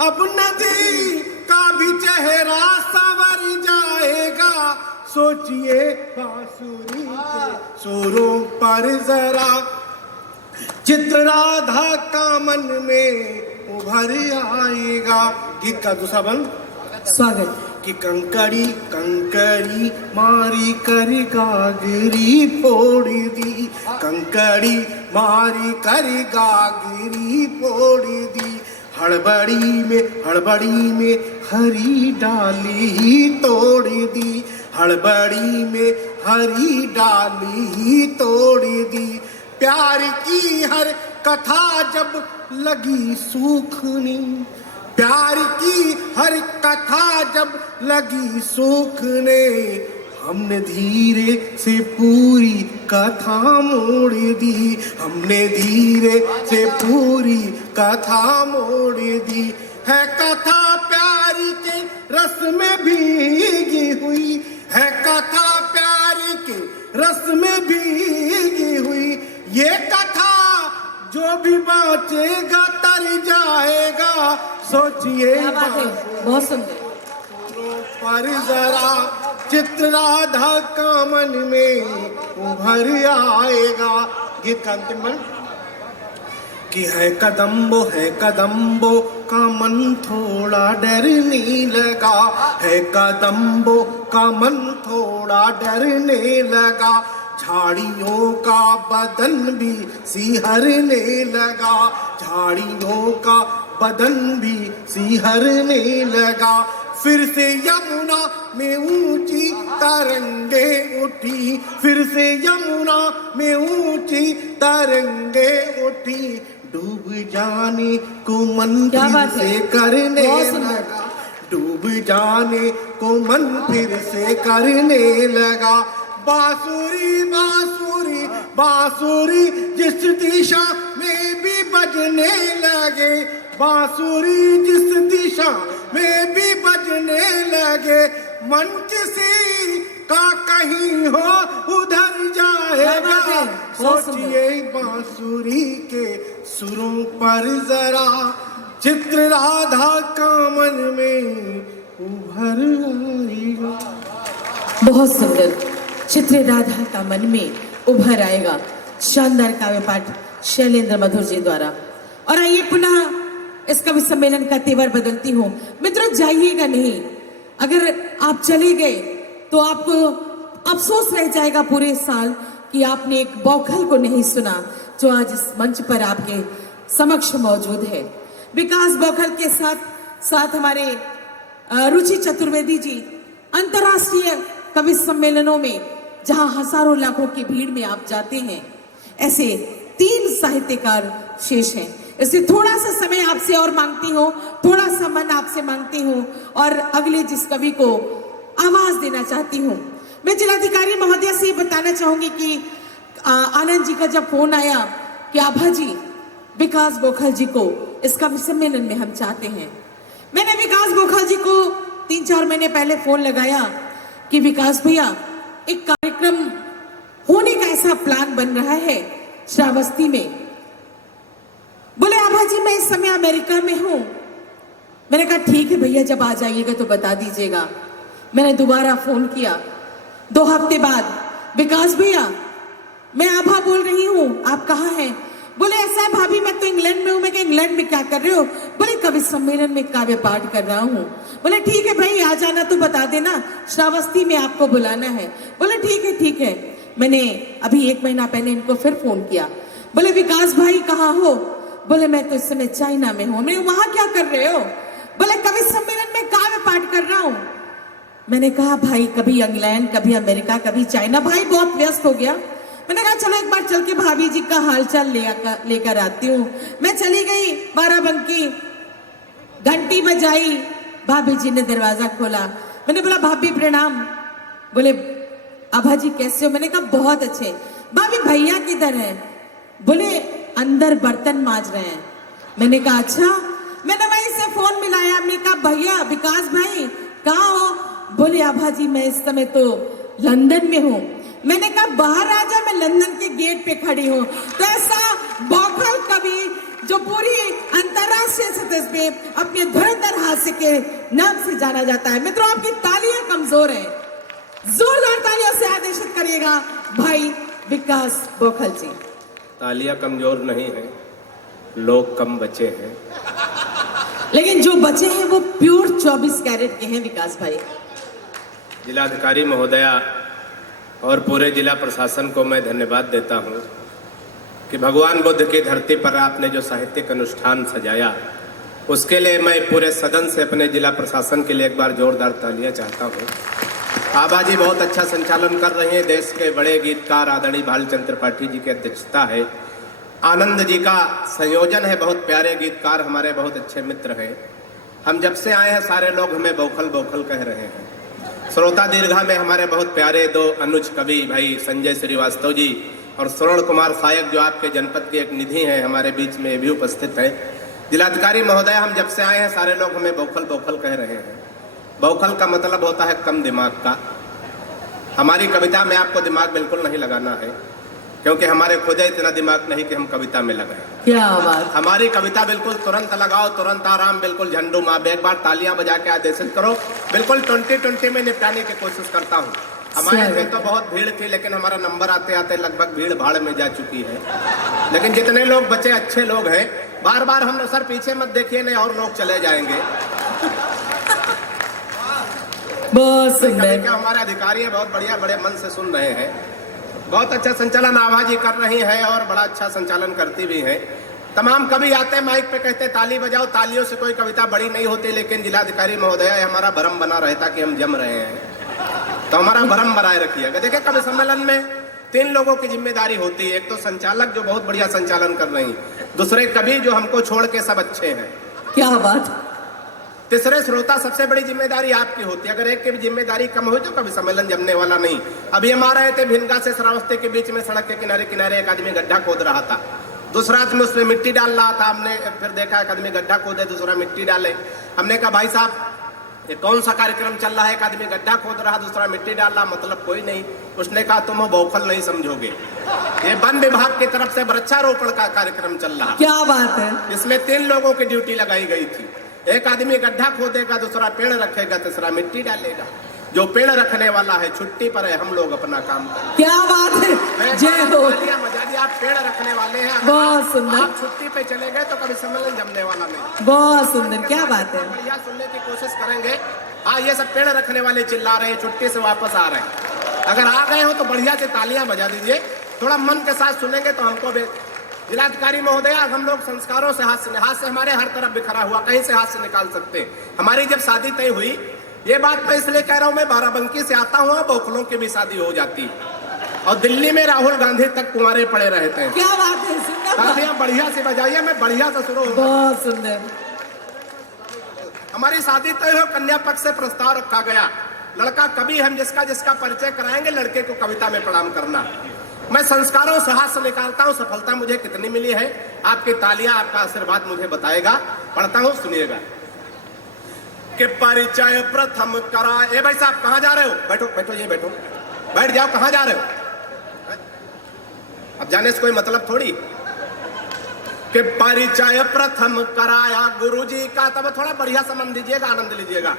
अब नदी का भी चेहरा संवर जाएगा। सोचिए बांसुरी के सुरों पर जरा, चित्र राधा का मन में उभर आएगा। गीत का दूसरा बंद स्वागत। कि कंकड़ी कंकड़ी मारी कर गागरी फोड़ दी, कंकड़ी मारी कर गागरी फोड़ दी। हड़बड़ी में हरी डाली ही तोड़ दी, हड़बड़ी में हरी डाली ही तोड़ दी। प्यार की हर कथा जब लगी सूखनी, प्यार की हर कथा जब लगी सूखने, हमने धीरे से पूरी कथा मोड़ दी, हमने धीरे से पूरी कथा मोड़ दी। है कथा प्यार के रस में भीगी हुई, है कथा प्यार के रस में भीगी हुई। ये कथा जो भी बाँचेगा तर जाएगा। सोचिए बहुत सुंदर। पर जरा, चित्र राधा का मन में उभर आएगा। गीत का अंतिम मन कि है कदम्बो का मन थोड़ा डरने लगा, है कदम्बो का मन थोड़ा डरने लगा। झाड़ियों का बदन भी सिहरने लगा, झाड़ियों का बदन भी सिहरने लगा। फिर से यमुना में ऊंची तरंगे उठी, फिर से यमुना में ऊंची तरंगे उठी। डूब जाने को मन फिर से करने लगा, डूब जाने को मन फिर से करने लगा। बांसुरी बांसुरी बांसुरी जिस दिशा में भी बजने लगे, बांसुरी जिस दिशा में भी बजने लगे, मन किसी का कहीं हो उधर जाएगा। सोचिए बांसुरी के सुरों पर जरा, चित्र राधा का मन में उभर आएगा। बहुत सुंदर, चित्र राधा का मन में उभर आएगा। शानदार काव्य पाठ शैलेंद्र मधुर जी द्वारा। और आइए पुनः इस कवि सम्मेलन का तेवर बदलती हूँ। मित्रों जाइएगा नहीं, अगर आप चले गए तो आपको अफसोस रह जाएगा पूरे साल कि आपने एक बौखल को नहीं सुना जो आज इस मंच पर आपके समक्ष मौजूद है। विकास बौखल के साथ साथ हमारे रुचि चतुर्वेदी जी अंतर्राष्ट्रीय कवि सम्मेलनों में जहां हजारों लाखों की भीड़ में आप जाते हैं, ऐसे 3 साहित्यकार शेष हैं। इसलिए थोड़ा सा समय आपसे और मांगती हूँ, थोड़ा सा मन आपसे मांगती हूँ और अगले जिस कवि को आवाज देना चाहती हूँ। मैं जिलाधिकारी महोदय से बताना चाहूंगी कि आनंद जी का जब फोन आया कि आभा जी विकास बौखल जी को इस कवि सम्मेलन में हम चाहते हैं, मैंने विकास बौखल जी को 3-4 महीने पहले फोन लगाया कि विकास भैया एक कार्यक्रम होने का ऐसा प्लान बन रहा है श्रावस्ती में। बोले आभा जी मैं इस समय अमेरिका में हूं। मैंने कहा ठीक है भैया, जब आ जाइएगा तो बता दीजिएगा। मैंने दोबारा फोन किया 2 हफ्ते बाद, विकास भैया मैं आभा बोल रही हूं, आप कहाँ हैं? बोले ऐसा है भाभी मैं तो इंग्लैंड में हूं। मैं इंग्लैंड में क्या कर रहे हो? बोले कवि सम्मेलन में काव्य पाठ कर रहा हूं। बोले ठीक है भाई आ जाना तो बता देना, श्रावस्ती में आपको बुलाना है। बोले ठीक है ठीक है। मैंने अभी 1 महीना पहले इनको फिर फोन किया। बोले विकास भाई कहाँ हो? बोले मैं तो इस समय चाइना में हूँ। मैं वहां क्या कर रहे हो? बोले कवि सम्मेलन में काव्य पाठ कर रहा हूँ। मैंने कहा भाई कभी इंग्लैंड, कभी अमेरिका, कभी चाइना, भाई बहुत व्यस्त हो गया। मैंने कहा चलो एक बार चल के भाभी जी का हालचाल लेकर आती हूँ। मैं चली गई, बाराबंकी, घंटी बजाई, भाभी जी ने दरवाजा खोला। मैंने बोला भाभी प्रणाम। बोले आभा जी कैसे हो? मैंने कहा बहुत अच्छे। भाभी भैया किधर है? बोले अंदर बर्तन मांज रहे हैं। मैंने कहा अच्छा। मैंने वहीं से फोन मिलाया, मैंने कहा भैया विकास भाई कहाँ हो? बोले आभा जी मैं इस समय तो लंदन में हूँ। मैंने कहा बाहर आ जा, मैं लंदन के गेट पे खड़ी हूँ। तो ऐसा बौखल कवि जो पूरी अंतरराष्ट्रीय सतह पे अपने धुरंधर हास्य के नाम से जाना जाता है। मित्रों आपकी तालियां कमजोर हैं, जोरदार तालियों से आदेशित करिएगा भाई विकास बौखल जी। तालियां कमजोर नहीं है, लोग कम बचे हैं, लेकिन जो बचे हैं वो प्योर 24 कैरेट के हैं। विकास भाई, जिलाधिकारी महोदया और पूरे जिला प्रशासन को मैं धन्यवाद देता हूं कि भगवान बुद्ध की धरती पर आपने जो साहित्यिक अनुष्ठान सजाया, उसके लिए मैं पूरे सदन से अपने जिला प्रशासन के लिए एक बार जोरदार तालियां चाहता हूं। आभा जी बहुत अच्छा संचालन कर रहे हैं। देश के बड़े गीतकार आदरणीय भालचंद्र त्रिपाठी जी की अध्यक्षता है, आनंद जी का संयोजन है, बहुत प्यारे गीतकार हमारे बहुत अच्छे मित्र हैं। हम जब से आए हैं सारे लोग हमें बौखल बौखल कह रहे हैं। श्रोता दीर्घा में हमारे बहुत प्यारे 2 अनुज कवि भाई संजय श्रीवास्तव जी और श्रवण कुमार सायक जो आपके जनपद के एक निधि हैं, हमारे बीच में भी उपस्थित हैं। जिलाधिकारी महोदय हम जब से आए हैं सारे लोग हमें बौखल बौखल कह रहे हैं। बौखल का मतलब होता है कम दिमाग का। हमारी कविता में आपको दिमाग बिल्कुल नहीं लगाना है, क्योंकि हमारे खुद इतना दिमाग नहीं कि हम कविता में लगाएं। क्या बात। हमारी कविता बिल्कुल तुरंत लगाओ, तुरंत आराम, बिल्कुल झंडू माँ। एक बार तालियां बजा के आदेशित करो। बिल्कुल 2020 में निपटाने की कोशिश करता हूँ। हमारे में तो बहुत भीड़ थी, लेकिन हमारा नंबर आते आते लगभग भीड़ भाड़ में जा चुकी है। लेकिन जितने लोग बचे अच्छे लोग हैं। बार बार हम लोग सर पीछे मत देखिए, नहीं और लोग चले जाएंगे। बहुत सुंदर। हमारे अधिकारी हैं बहुत बढ़िया, बड़े मन से सुन रहे हैं। बहुत अच्छा संचालन आभा जी कर रही है और बड़ा अच्छा संचालन करती भी है। तमाम कवि आते हैं माइक पे कहते ताली बजाओ, तालियों से कोई कविता बड़ी नहीं होती, लेकिन जिलाधिकारी महोदया हमारा भरम बना रहता कि हम जम रहे हैं, तो हमारा भरम बनाए रखिएगा। देखिए कवि सम्मेलन में 3 लोगों की जिम्मेदारी होती है। एक तो संचालक जो बहुत बढ़िया संचालन कर रही, दूसरे कवि जो हमको छोड़ के सब अच्छे हैं। क्या बात। तीसरे श्रोता, सबसे बड़ी जिम्मेदारी आपकी होती है। अगर एक की भी जिम्मेदारी कम हो तो कभी सम्मेलन जमने वाला नहीं। अभी हम आ रहे थे भिनगा से श्रावस्ती के बीच में, सड़क के किनारे किनारे एक आदमी गड्ढा खोद रहा था। दूसरा आदमी उसमें मिट्टी डाल रहा था। हमने फिर देखा एक आदमी गड्ढा खोदे, दूसरा मिट्टी डाले। हमने कहा भाई साहब ये कौन सा कार्यक्रम चल रहा है? एक आदमी गड्ढा खोद रहा, दूसरा मिट्टी डाल रहा, मतलब कोई नहीं। उसने कहा तुम बौखल नहीं समझोगे, ये वन विभाग की तरफ से वृक्षारोपण का कार्यक्रम चल रहा। क्या बात है। इसमें 3 लोगों की ड्यूटी लगाई गई थी। एक आदमी गड्ढा खोदेगा, दूसरा पेड़ रखेगा, तीसरा मिट्टी डालेगा। जो पेड़ रखने वाला है छुट्टी पर है, हम लोग अपना काम करें। क्या बात है, जय हो। आप पेड़ रखने वाले हैं, बहुत सुंदर। आप छुट्टी पे चले गए तो कभी सम्मेलन जमने वाला नहीं। बहुत सुंदर, क्या बात है। बढ़िया सुनने की कोशिश करेंगे। हाँ, ये सब पेड़ रखने वाले चिल्ला रहे हैं, छुट्टी से वापस आ रहे हैं। अगर आ गए हो तो बढ़िया से तालियां बजा दीजिए। थोड़ा मन के साथ सुनेंगे तो हमको भी। जिलाधिकारी महोदय, हम लोग संस्कारों से हाथ से हमारे हर तरफ बिखरा हुआ, कहीं से हाथ से निकाल सकते हैं। हमारी जब शादी तय हुई, ये बात मैं इसलिए कह रहा हूँ, मैं बाराबंकी से आता हूँ, बौखलों की भी शादी हो जाती है। और दिल्ली में राहुल गांधी तक कुंवारे पड़े रहते हैं। क्या बात है, सुंदर। तालियां बढ़िया से बजाइए, मैं बढ़िया से शुरू। बहुत सुंदर। हमारी शादी तय हो, कन्या पक्ष से प्रस्ताव रखा गया। लड़का कवि, हम जिसका परिचय कराएंगे, लड़के को कविता में प्रणाम करना। मैं संस्कारों से हाथ से निकालता हूँ। सफलता मुझे कितनी मिली है, आपकी तालियां, आपका आशीर्वाद मुझे बताएगा। पढ़ता हूँ, सुनिएगा। कि परिचय प्रथम करा। ए भाई साहब कहाँ जा रहे हो? बैठो बैठो, ये बैठो, बैठ जाओ। कहाँ जा रहे हो? अब जाने से कोई मतलब थोड़ी। कि परिचय प्रथम कराया गुरुजी का, तब थोड़ा बढ़िया समझ दीजिएगा, आनंद लीजिएगा।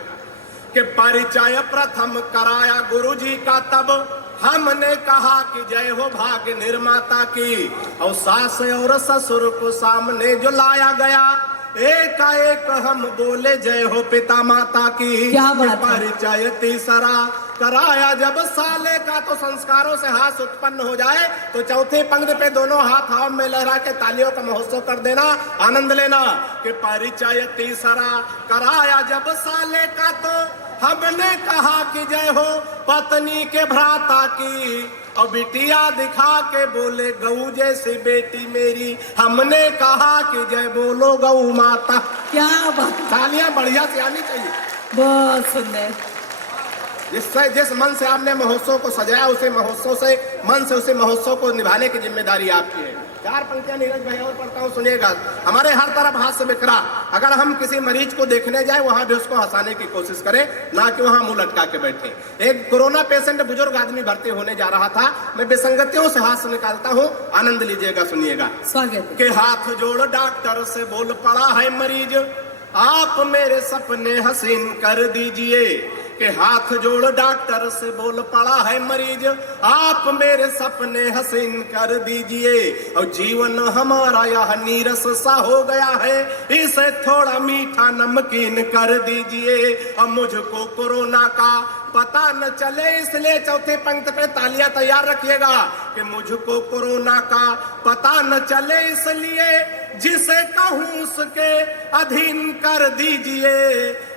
कि परिचय प्रथम कराया गुरुजी का, तब हमने कहा कि जय हो भाग्य निर्माता की। और सास और ससुर को सामने जो लाया गया, एकाएक हम बोले जय हो पिता माता की। क्या बात है। परिचय तीसरा कराया जब साले का, तो संस्कारों से हास उत्पन्न हो जाए तो चौथे पंक्ति पे दोनों हाथ हाथ में लहरा के तालियों का महोत्सव कर देना, आनंद लेना। कि परिचय तीसरा कराया जब साले का, तो हमने कहा कि जय हो पत्नी के भ्राता की। और बिटिया दिखा के बोले गऊ जैसी बेटी मेरी, हमने कहा कि जय बोलो गऊ माता। क्या बात। तालियां बढ़िया से आनी चाहिए। बहुत सुंदर। जिस मन से आपने महोत्सव को सजाया, उसे महोत्सव से मन से उसे महोत्सव को निभाने की जिम्मेदारी आपकी है। 4 पंक्तियां नीरज भाई और पढ़ता हूँ, सुनिएगा। हमारे हर तरफ हाथ से बिखरा। अगर हम किसी मरीज को देखने जाए, वहां भी उसको हंसाने की कोशिश करें, ना कि वहां मुंह लटका के बैठे। एक कोरोना पेशेंट बुजुर्ग आदमी भर्ती होने जा रहा था। मैं विसंगतियों से हाथ से निकालता हूँ, आनंद लीजिएगा, सुनिएगा। स्वागत। के हाथ जोड़ डॉक्टर से बोल पड़ा है मरीज, आप मेरे सपने हसीन कर दीजिए। के हाथ जोड़ डॉक्टर से बोल पड़ा है मरीज, आप मेरे सपने हसीन कर दीजिए। और जीवन हमारा यह नीरस सा हो गया है, इसे थोड़ा मीठा नमकीन कर दीजिए। और मुझको कोरोना का पता न चले, इसलिए चौथे पंक्ति पे तालियां तैयार रखिएगा। कि मुझको कोरोना का पता न चले, इसलिए जिसे कहूं उसके अधीन कर दीजिए।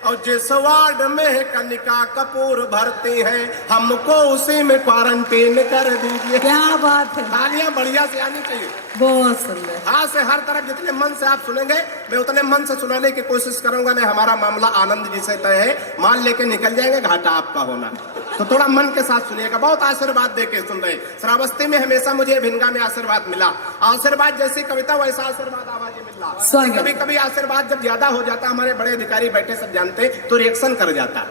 और जिस वार्ड में कनिका कपूर भर्ती है, हमको उसी में क्वारंटीन कर दीजिए। क्या बात है। तालियां बढ़िया से आनी चाहिए। बहुत सुंदर। हाथ से हर तरफ जितने मन से आप सुनेंगे, मैं उतने मन से सुनाने की कोशिश करूंगा। नहीं, हमारा मामला आनंद जी से तय है, मान लेके निकल जाएंगे, घाटा आपका होना। तो थोड़ा मन के साथ सुनिएगा। बहुत आशीर्वाद देके सुन रहे। श्रावस्ती में हमेशा मुझे भिनगा में आशीर्वाद मिला। आशीर्वाद जैसी कविता वैसा आशीर्वाद आवाज मिला। कभी कभी आशीर्वाद जब ज्यादा हो जाता, हमारे बड़े अधिकारी बैठे सब जानते, तो रिएक्शन कर जाता।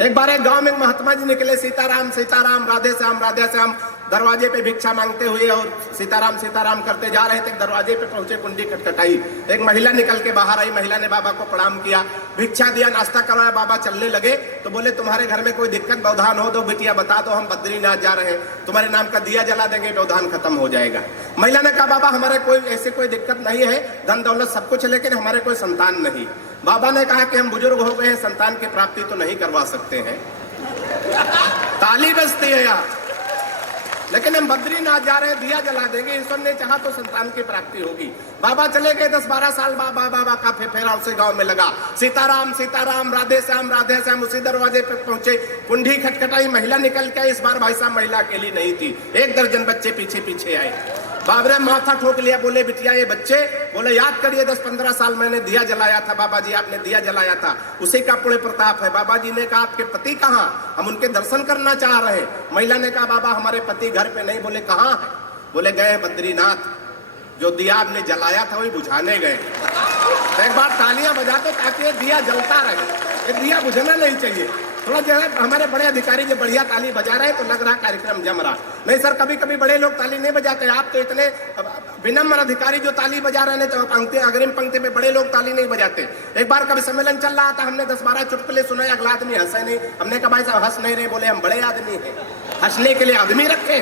एक बार एक गांव में महात्मा जी निकले, सीताराम सीताराम राधे श्याम दरवाजे पे भिक्षा मांगते हुए और सीताराम सीताराम करते जा रहे थे। दरवाजे पे पहुंचे, कुंडी खटखटाई, एक महिला निकल के बाहर आई। महिला ने बाबा को प्रणाम किया, भिक्षा दिया, नाश्ता करवाया। बाबा चलने लगे तो बोले तुम्हारे घर में कोई दिक्कत व्यवधान हो तो बिटिया बता दो, हम बद्रीनाथ जा रहे हैं, तुम्हारे नाम का दिया जला देंगे, व्यवधान खत्म हो जाएगा। महिला ने कहा बाबा हमारे कोई ऐसी कोई दिक्कत नहीं है, धन दौलत सब कुछ, लेकिन हमारे कोई संतान नहीं। बाबा ने कहा कि हम बुजुर्ग हो गए हैं, संतान की प्राप्ति तो नहीं करवा सकते हैं। ताली बजती है यार, लेकिन हम बद्रीनाथ जा रहे हैं, दिया जला देंगे, ईश्वर ने चाहा तो संतान की प्राप्ति होगी। बाबा चले गए। 10-12 साल बाबा का फेरा उसे गांव में लगा। सीताराम सीताराम राधे श्याम उसी दरवाजे पे पहुंचे, कुंडी खटखटाई, महिला निकल के। इस बार भाई साहब महिला अकेली नहीं थी, 1 दर्जन बच्चे पीछे पीछे आए। बाबा ने माथा ठोक लिया, बोले बिटिया ये बच्चे, बोले याद करिए 10-15 साल मैंने दिया जलाया था, बाबा जी आपने दिया जलाया था, उसी का पुण्य प्रताप है। बाबा जी ने कहा आपके पति कहाँ, हम उनके दर्शन करना चाह रहे हैं। महिला ने कहा बाबा हमारे पति घर पे नहीं। बोले कहाँ है? बोले गए बद्रीनाथ, जो दिया आपने जलाया था वही बुझाने गए। तो एक बार तालियां बजा दो ताकि ये दिया जलता रहे, ये दिया बुझना नहीं चाहिए। थोड़ा जो है हमारे बड़े अधिकारी जो बढ़िया ताली बजा रहे हैं तो लग रहा कार्यक्रम जम रहा। नहीं सर, कभी कभी बड़े लोग ताली नहीं बजाते, आप तो इतने विनम्र अधिकारी जो ताली बजा रहे हैं, तो पंक्ति अग्रिम पंक्ति में बड़े लोग ताली नहीं बजाते। एक बार कभी सम्मेलन चल रहा था, हमने 10-12 चुटकुले सुनाए, अगला आदमी हंसे नहीं। हमने कहा भाई साहब हंस नहीं रहे, बोले हम बड़े आदमी हैं, हंसने के लिए आदमी रखे।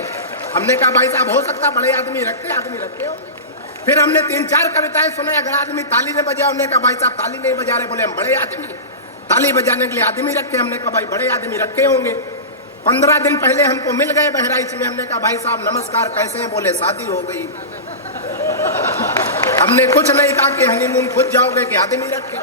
हमने कहा भाई साहब हो सकता बड़े आदमी रखते, आदमी रखे हो। फिर हमने 3-4 कविताएं सुनाई, अगर आदमी ताली नहीं बजा, हमने कहा भाई साहब ताली नहीं बजा रहे, बोले हम बड़े आदमी, ताली बजाने के लिए आदमी रखे। हमने कहा भाई बड़े आदमी रखे होंगे। 15 दिन पहले हमको मिल गए बहराइच में, हमने कहा भाई साहब नमस्कार कैसे हैं, बोले शादी हो गई। हमने कुछ नहीं कहा कि हनीमून खुद जाओगे कि आदमी रखे।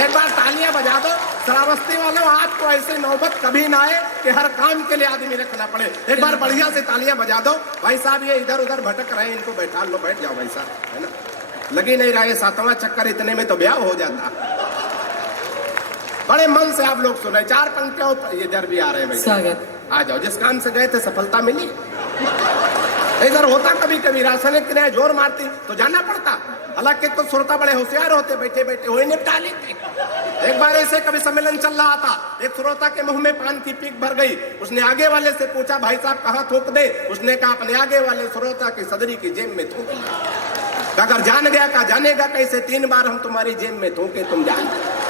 एक बार तालियां बजा दो श्रावस्ती वालों, आपको ऐसे नौबत कभी ना आए कि हर काम के लिए आदमी रखना पड़े। एक बार बढ़िया से तालियां बजा दो। भाई साहब ये इधर उधर भटक रहे हैं, इनको बैठा लो, बैठ जाओ भाई साहब, है ना, लगी नहीं रहा है 7वां चक्कर, इतने में तो ब्याह हो जाता। बड़े मन से आप लोग सुने, 4 पंक्तियों ये इधर भी आ रहे हैं भाई, स्वागत। आ जाओ। जिस काम से गए थे सफलता मिली। इधर होता कभी कभी रासायनिक क्रिया जोर मारती तो जाना पड़ता, हालांकि तो श्रोता बड़े होशियार होते, बैठे बैठे वही निपटा लेते। एक बार ऐसे कभी सम्मेलन चल रहा था, एक श्रोता के मुंह में पान की पीक भर गई। उसने आगे वाले से पूछा भाई साहब कहाँ थूक दे? उसने कहा अपने आगे वाले श्रोता की सदरी की जेब में थूक लिया। अगर जान गया का जानेगा कैसे, 3 बार हम तुम्हारी जेब में थूके तुम जान।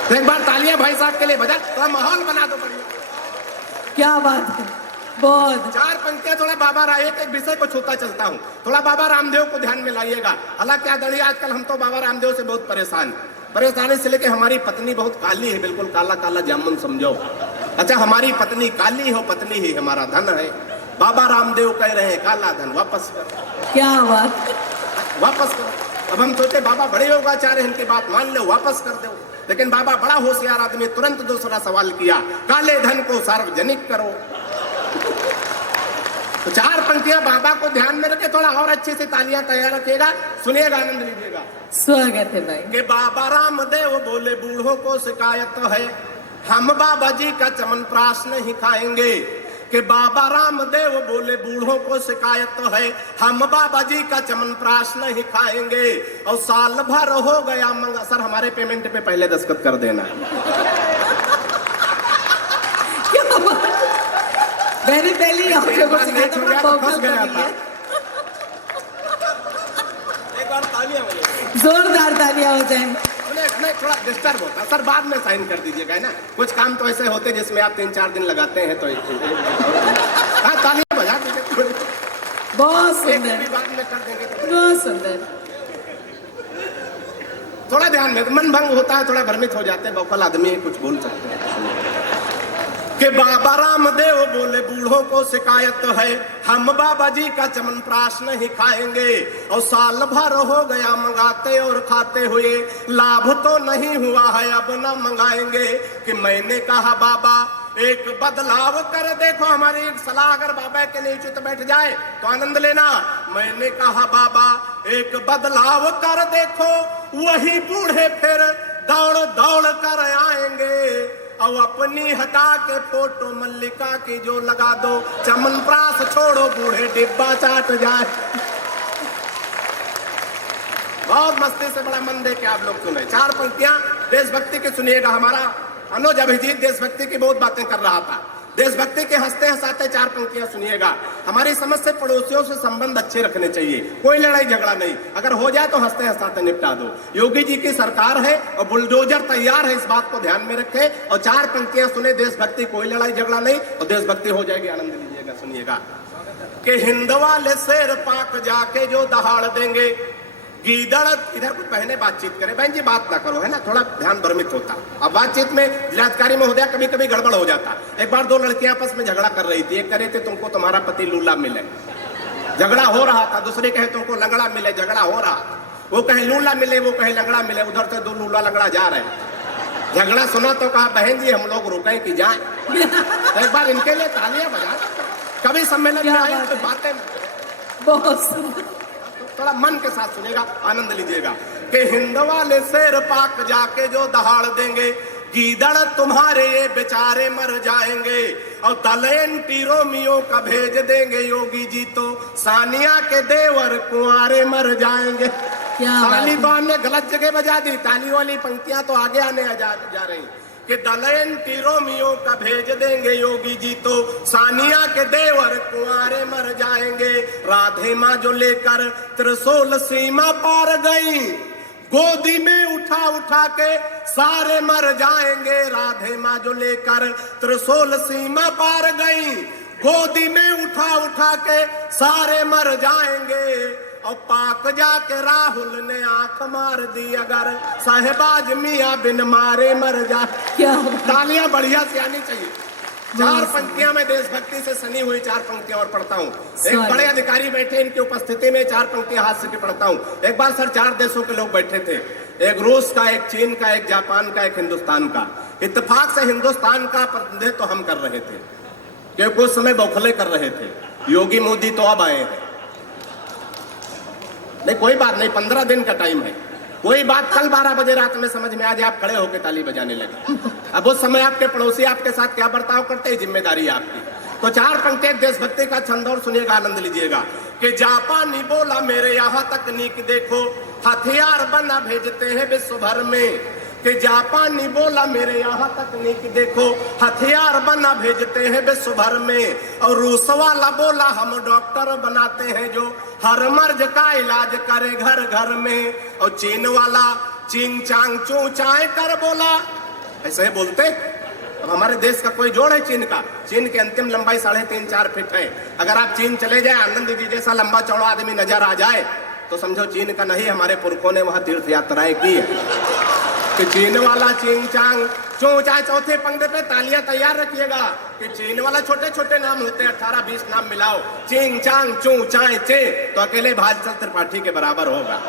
तो एक बार तालियां भाई साहब के लिए बजा, थोड़ा माहौल बना दो बढ़िया। क्या बात है, बहुत। 4 पंक्तियां थोड़ा बाबा एक विषय को छूता चलता हूँ, थोड़ा बाबा रामदेव को ध्यान में लाइएगा। हालांकि आदरणीय आजकल हम तो बाबा रामदेव से बहुत परेशान इसलिए कि हमारी पत्नी बहुत काली है, बिल्कुल काला काला जामुन समझो। अच्छा हमारी पत्नी काली हो, पत्नी ही हमारा धन है। बाबा रामदेव कह रहे हैं काला धन वापस करो। क्या बात, वापस करो। अब हम सोचे बाबा बड़े योगाचार्य, इनकी बात मान लो, वापस कर दो। लेकिन बाबा बड़ा होशियार आदमी, तुरंत दूसरा सवाल किया, काले धन को सार्वजनिक करो। तो 4 पंक्तियां बाबा को ध्यान में रखे, थोड़ा और अच्छे से तालियां तैयार रखिएगा, सुनिएगा, आनंद लीजिएगा। स्वागत है भाई। कि बाबा रामदेव बोले बूढ़ों को शिकायत है, हम बाबा जी का चमनप्राश नहीं खाएंगे। कि बाबा रामदेव बोले बूढ़ों को शिकायत है, हम बाबा जी का चमनप्राश नहीं खाएंगे। और साल भर हो गया मंगा, सर हमारे पेमेंट पे पहले दस्तखत कर देना। मैंने पहले ही आप लोगों से कहा था, बड़ा फंस गया था। एक बार तालियां बजाइए, जोरदार तालियां हो जाए। नहीं थोड़ा डिस्टर्ब होता सर, बाद में साइन कर दीजिएगा, है ना। कुछ काम तो ऐसे होते जिसमें आप 3-4 दिन लगाते हैं, तो हाँ तालियां बजा दीजिए। बहुत सुंदर, बाद में कर देंगे, बहुत सुंदर। थोड़ा ध्यान में, मन भंग होता है, थोड़ा भ्रमित हो जाते हैं, बौखल आदमी कुछ बोल सकते हैं। कि बाबा रामदेव बोले बूढ़ों को शिकायत है, हम बाबा जी का चमनप्राश नहीं खाएंगे। और साल भर हो गया मंगाते और खाते हुए, लाभ तो नहीं हुआ है, अब न मंगाएंगे। कि मैंने कहा बाबा एक बदलाव कर देखो, हमारी एक सलाह अगर बाबा के लिए उचित बैठ जाए तो आनंद लेना। मैंने कहा बाबा एक बदलाव कर देखो, वही बूढ़े फिर दौड़ दौड़ कर आएंगे। और अपनी हटा के फोटो मल्लिका की जो लगा दो, चमनप्राश छोड़ो बूढ़े डिब्बा चाट जाए। बहुत मस्ती से बड़ा मन दे के आप लोग सुने। 4 पंक्तियां देशभक्ति की सुनिएगा। हमारा अनुज अभिजीत देशभक्ति की बहुत बातें कर रहा था, देशभक्ति के हंसते हंसाते 4 पंक्तियां सुनिएगा। हमारी समझ से पड़ोसियों से संबंध अच्छे रखने चाहिए, कोई लड़ाई झगड़ा नहीं, अगर हो जाए तो हंसते हंसाते निपटा दो। योगी जी की सरकार है और बुलडोजर तैयार है, इस बात को ध्यान में रखें। और 4 पंक्तियां सुने, देशभक्ति, कोई लड़ाई झगड़ा नहीं, और देशभक्ति हो जाएगी। आनंद लीजिएगा, सुनिएगा। कि हिंद वाले शेर पाक जाके जो दहाड़ देंगे, गीदड़ इधर कुछ पहले बातचीत करें, बहन जी बात ना करो, है ना, थोड़ा ध्यान भ्रमित होता। अब बातचीत में जिलाधिकारी महोदय कभी कभी गड़बड़ हो जाता। एक बार 2 लड़कियां आपस में झगड़ा कर रही थी, एक करे थे तुमको तुम्हारा पति लूला मिले, झगड़ा हो रहा था। दूसरे कहे तुमको लंगड़ा मिले, झगड़ा हो रहा था। वो कहे लूला मिले, वो कहे लंगड़ा मिले, उधर से 2 लूला लंगड़ा जा रहे। झगड़ा सुना तो कहा बहन जी हम लोग रुके कि जाए। एक बार इनके लिए तालियां बजा, कभी सम्मेलन में आए तो बातें बहुत सुंदर। थोड़ा मन के साथ सुनेगा, आनंद लीजिएगा। कि हिंद वाले शेर पाक जाके जो दहाड़ देंगे, गीदड़ तुम्हारे ये बेचारे मर जाएंगे। और तलेंटी रोमियो का भेज देंगे योगी जी तो सानिया के देवर कुंवारे मर जाएंगे। क्या बात ताली है। तो हमने गलत जगह बजा दी, ताली वाली पंक्तियां तो आगे आने जा रही कि दलेंटी रोमियो का भेज देंगे योगी जी तो सानिया के देवर कुंवारे मर जाएंगे। राधे माँ जो लेकर त्रिशूल सीमा पार गई, गोदी में उठा उठा के सारे मर जाएंगे। राधे माँ जो लेकर त्रिशूल सीमा पार गई, गोदी में उठा उठा के सारे मर जाएंगे। और पाक जाके राहुल ने आंख मार दी अगर साहेबाज मियाँ बिन मारे मर जा। क्या तालियां बढ़िया से आनी चाहिए। चार पंक्तियां मैं देशभक्ति से सनी हुई 4 पंक्तियां और पढ़ता हूँ। एक बड़े अधिकारी बैठे, इनकी उपस्थिति में 4 पंक्तियां हाथ से पढ़ता हूँ। एक बार सर 4 देशों के लोग बैठे थे, एक रूस का, एक चीन का, एक जापान का, एक हिंदुस्तान का। इत्तेफाक से हिंदुस्तान का प्रतिनिधित्व तो हम कर रहे थे क्योंकि उस समय बौखले कर रहे थे। योगी मोदी तो अब आए हैं। नहीं कोई बात नहीं, 15 दिन का टाइम है। कोई बात कल 12 बजे रात में समझ में आ जाए, आप खड़े होकर ताली बजाने लगे। अब उस समय आपके पड़ोसी आपके साथ क्या बर्ताव करते हैं, जिम्मेदारी है आपकी। तो 4 पंक्तियां देशभक्ति का छंद और सुनिएगा, आनंद लीजिएगा। कि जापानी बोला मेरे यहाँ तकनीक देखो, हथियार बना भेजते हैं विश्व भर में। कि जापानी बोला मेरे यहाँ तकनीक देखो, हथियार बना भेजते हैं विश्व भर में। और रूस वाला बोला हम डॉक्टर बनाते हैं जो हर मर्ज का इलाज करे घर घर में। और चीन वाला चिंग चांग चू चाय कर बोला, ऐसे ही बोलते। अब हमारे देश का कोई जोड़ है चीन का? चीन की अंतिम लंबाई 3.5-4 फीट है। अगर आप चीन चले जाए, आनंद जी जैसा लंबा चौड़ा आदमी नजर आ जाए तो समझो चीन का नहीं, हमारे पुरखों ने वहां तीर्थ यात्राएं की है। कि चीन वाला चिंग चांग चू चाय, चौथे पंक्ति पे तालियां तैयार रखिएगा। कि चीन वाला छोटे छोटे नाम होते हैं, 18-20 नाम मिलाओ, चिंग चांग चू चाय चे तो अकेले भाजपा त्रिपाठी के बराबर होगा।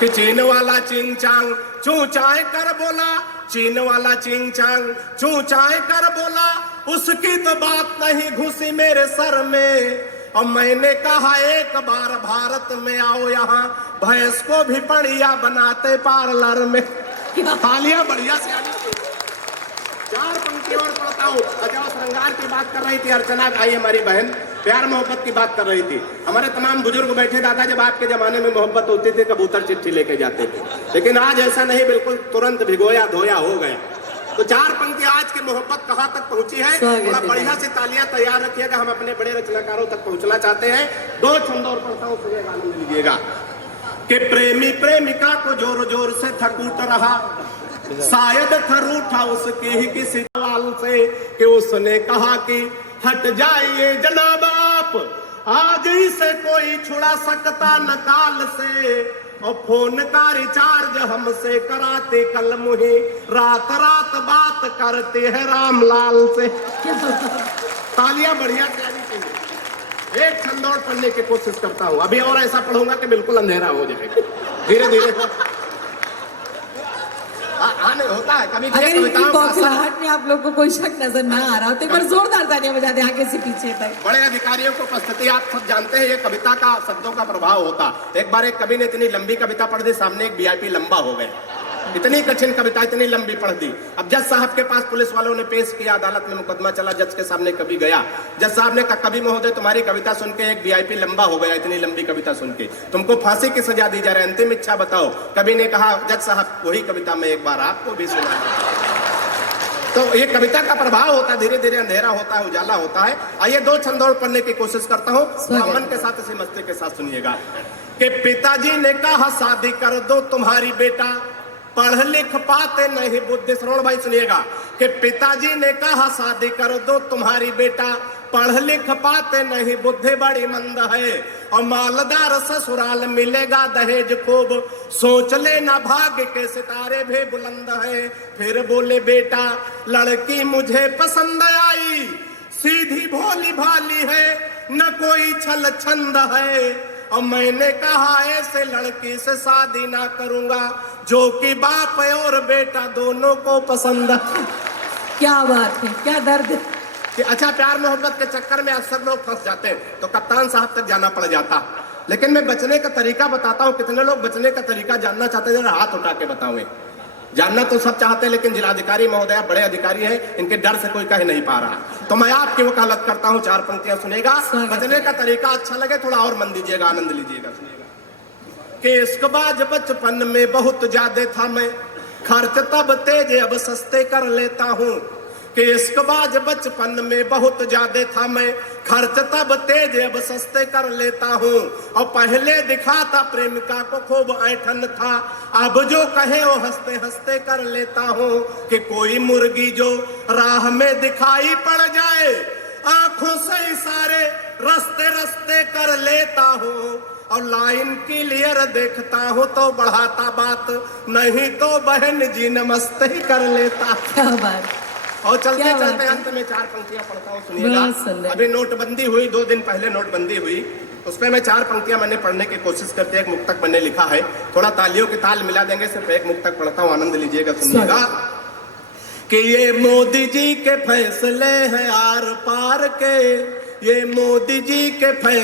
कि चीन वाला चिंग चांग चू चाय कर बोला, चीन वाला चिंग चांग चू चाय कर बोला, उसकी तो बात नहीं घुसी मेरे सर में। और मैंने कहा एक बार भारत में आओ, यहाँ भैंस को भी बढ़िया बनाते पार्लर में। तालियां बढ़िया से आनी चाहिए। 4 पंक्ति और पढ़ता हूँ। अजय श्रृंगार की बात कर रही थी अर्चना भाई, हमारी बहन प्यार मोहब्बत की बात कर रही थी। हमारे तमाम बुजुर्ग बैठे, दादा जब आपके जमाने में मोहब्बत होती थी कबूतर चिट्ठी लेके जाते थे, लेकिन आज ऐसा नहीं, बिल्कुल तुरंत भिगोया धोया हो गया। तो 4 पंक्ति आज की मोहब्बत कहाँ तक पहुंची है, थोड़ा बढ़िया से तालियां तैयार रखिएगा। हम अपने बड़े रचनाकारों तक पहुंचना चाहते हैं। 2 छंद और पढ़ता हूँ, सुनिएगा, आनंद लीजिएगा। कि प्रेमी प्रेमिका को जोर जोर से थकूट रहा, शायद थरूठा उसके ही किसी सवाल से। कि उसने कहा कि हट जाइए जनाब आप, आज इसे कोई छुड़ा सकता न काल से। और फोन का रिचार्ज हमसे कराते कल मुहे, रात रात बात करते हैं रामलाल से। तालियां बढ़िया आनी चाहिए। एक छंद और पढ़ने की कोशिश करता हूँ, अभी और ऐसा पढ़ूंगा कि बिल्कुल अंधेरा हो जाएगा। धीरे धीरे आने होता है कभी। अगर इनकी बौखलाहट में आप लोग को कोई शक नजर ना आ रहा हो तो एक बार जोरदार तालियां बजा दें आगे से पीछे तक। बड़े अधिकारियों को उपस्थिति, आप सब जानते हैं ये कविता का शब्दों का प्रभाव होता। एक बार एक कवि ने इतनी लंबी कविता पढ़ दी, सामने एक वीआईपी लंबा हो गया। इतनी कठिन कविता इतनी लंबी पढ़ दी। अब जज साहब के पास पुलिस वालों ने पेश किया, अदालत में मुकदमा चला, जज के सामने कवि गया। जज साहब ने कहा कवि महोदय तुम्हारी कविता सुन के एक वीआईपी लंबा हो गया, इतनी लंबी कविता सुन के तुमको फांसी की सजा दी जा रही है, अंतिम इच्छा बताओ। कवि ने कहा जज साहब वही कविता मैं एक बार आपको भी सुना। तो ये कविता का प्रभाव होता है, धीरे धीरे अंधेरा होता है, उजाला होता है। आइए 2 छंद और पढ़ने की कोशिश करता हूँ, मन के साथ इसी मस्ती के साथ सुनिएगा। कि पिताजी ने कहा शादी कर दो तुम्हारी बेटा, पढ़ लिख पाते नहीं बुद्धि। श्रवण भाई सुनिएगा। कि पिताजी ने कहा शादी कर दो तुम्हारी बेटा, पढ़ लिख पाते नहीं बुद्धि बड़ी मंद है। और मालदार ससुराल मिलेगा दहेज खूब, सोच लेना भाग्य के सितारे भी बुलंद है। फिर बोले बेटा लड़की मुझे पसंद आई, सीधी भोली भाली है न कोई छल छंद है। और मैंने कहा ऐसे लड़की से शादी ना करूंगा जो कि बाप और बेटा दोनों को पसंद है। क्या बात है, क्या दर्द है। कि अच्छा प्यार मोहब्बत के चक्कर में अक्सर लोग फंस जाते हैं तो कप्तान साहब तक जाना पड़ जाता। लेकिन मैं बचने का तरीका बताता हूं। कितने लोग बचने का तरीका जानना चाहते हैं, जरा हाथ उठा के बताओ। जानना तो सब चाहते हैं, लेकिन जिलाधिकारी महोदया बड़े अधिकारी हैं, इनके डर से कोई कह नहीं पा रहा। तो मैं आपकी वकालत करता हूं, 4 पंक्तियां सुनेगा। बचने का तरीका अच्छा लगे थोड़ा और मन दीजिएगा, आनंद लीजिएगा, सुनिएगा। कि इश्कबाज बचपन में बहुत ज्यादा था मैं, खर्च तब तेज अब सस्ते कर लेता हूं। कि इश्कबाज बचपन में बहुत ज्यादा था मैं, खर्च तब तेज अब सस्ते कर लेता हूँ। और पहले दिखाता प्रेमिका को खूब ऐठन था, अब जो कहे वो हंसते हंसते कर लेता हूँ। कि कोई मुर्गी जो राह में दिखाई पड़ जाए, आंखों से इशारे रस्ते रस्ते कर लेता हूँ। और लाइन क्लियर देखता हूँ तो बढ़ाता बात, नहीं तो बहन जी नमस्ते ही कर लेता। क्या बात। और चलते क्या चलते बात है। अंत में 4 पंक्तियां पढ़ता हूँ, बहुत सुंदर। सुनिएगा। अभी नोटबंदी हुई, 2 दिन पहले नोटबंदी हुई, उसमें मैं 4 पंक्तियां मैंने पढ़ने की कोशिश करते, एक मुक्तक मैंने लिखा है। थोड़ा तालियों के ताल मिला देंगे, सिर्फ एक मुक्तक पढ़ता हूँ, आनंद लीजिएगा, सुनिएगा। कि ये मोदी जी के फैसले हैं आर पार के, ये मोदी जी के फैसले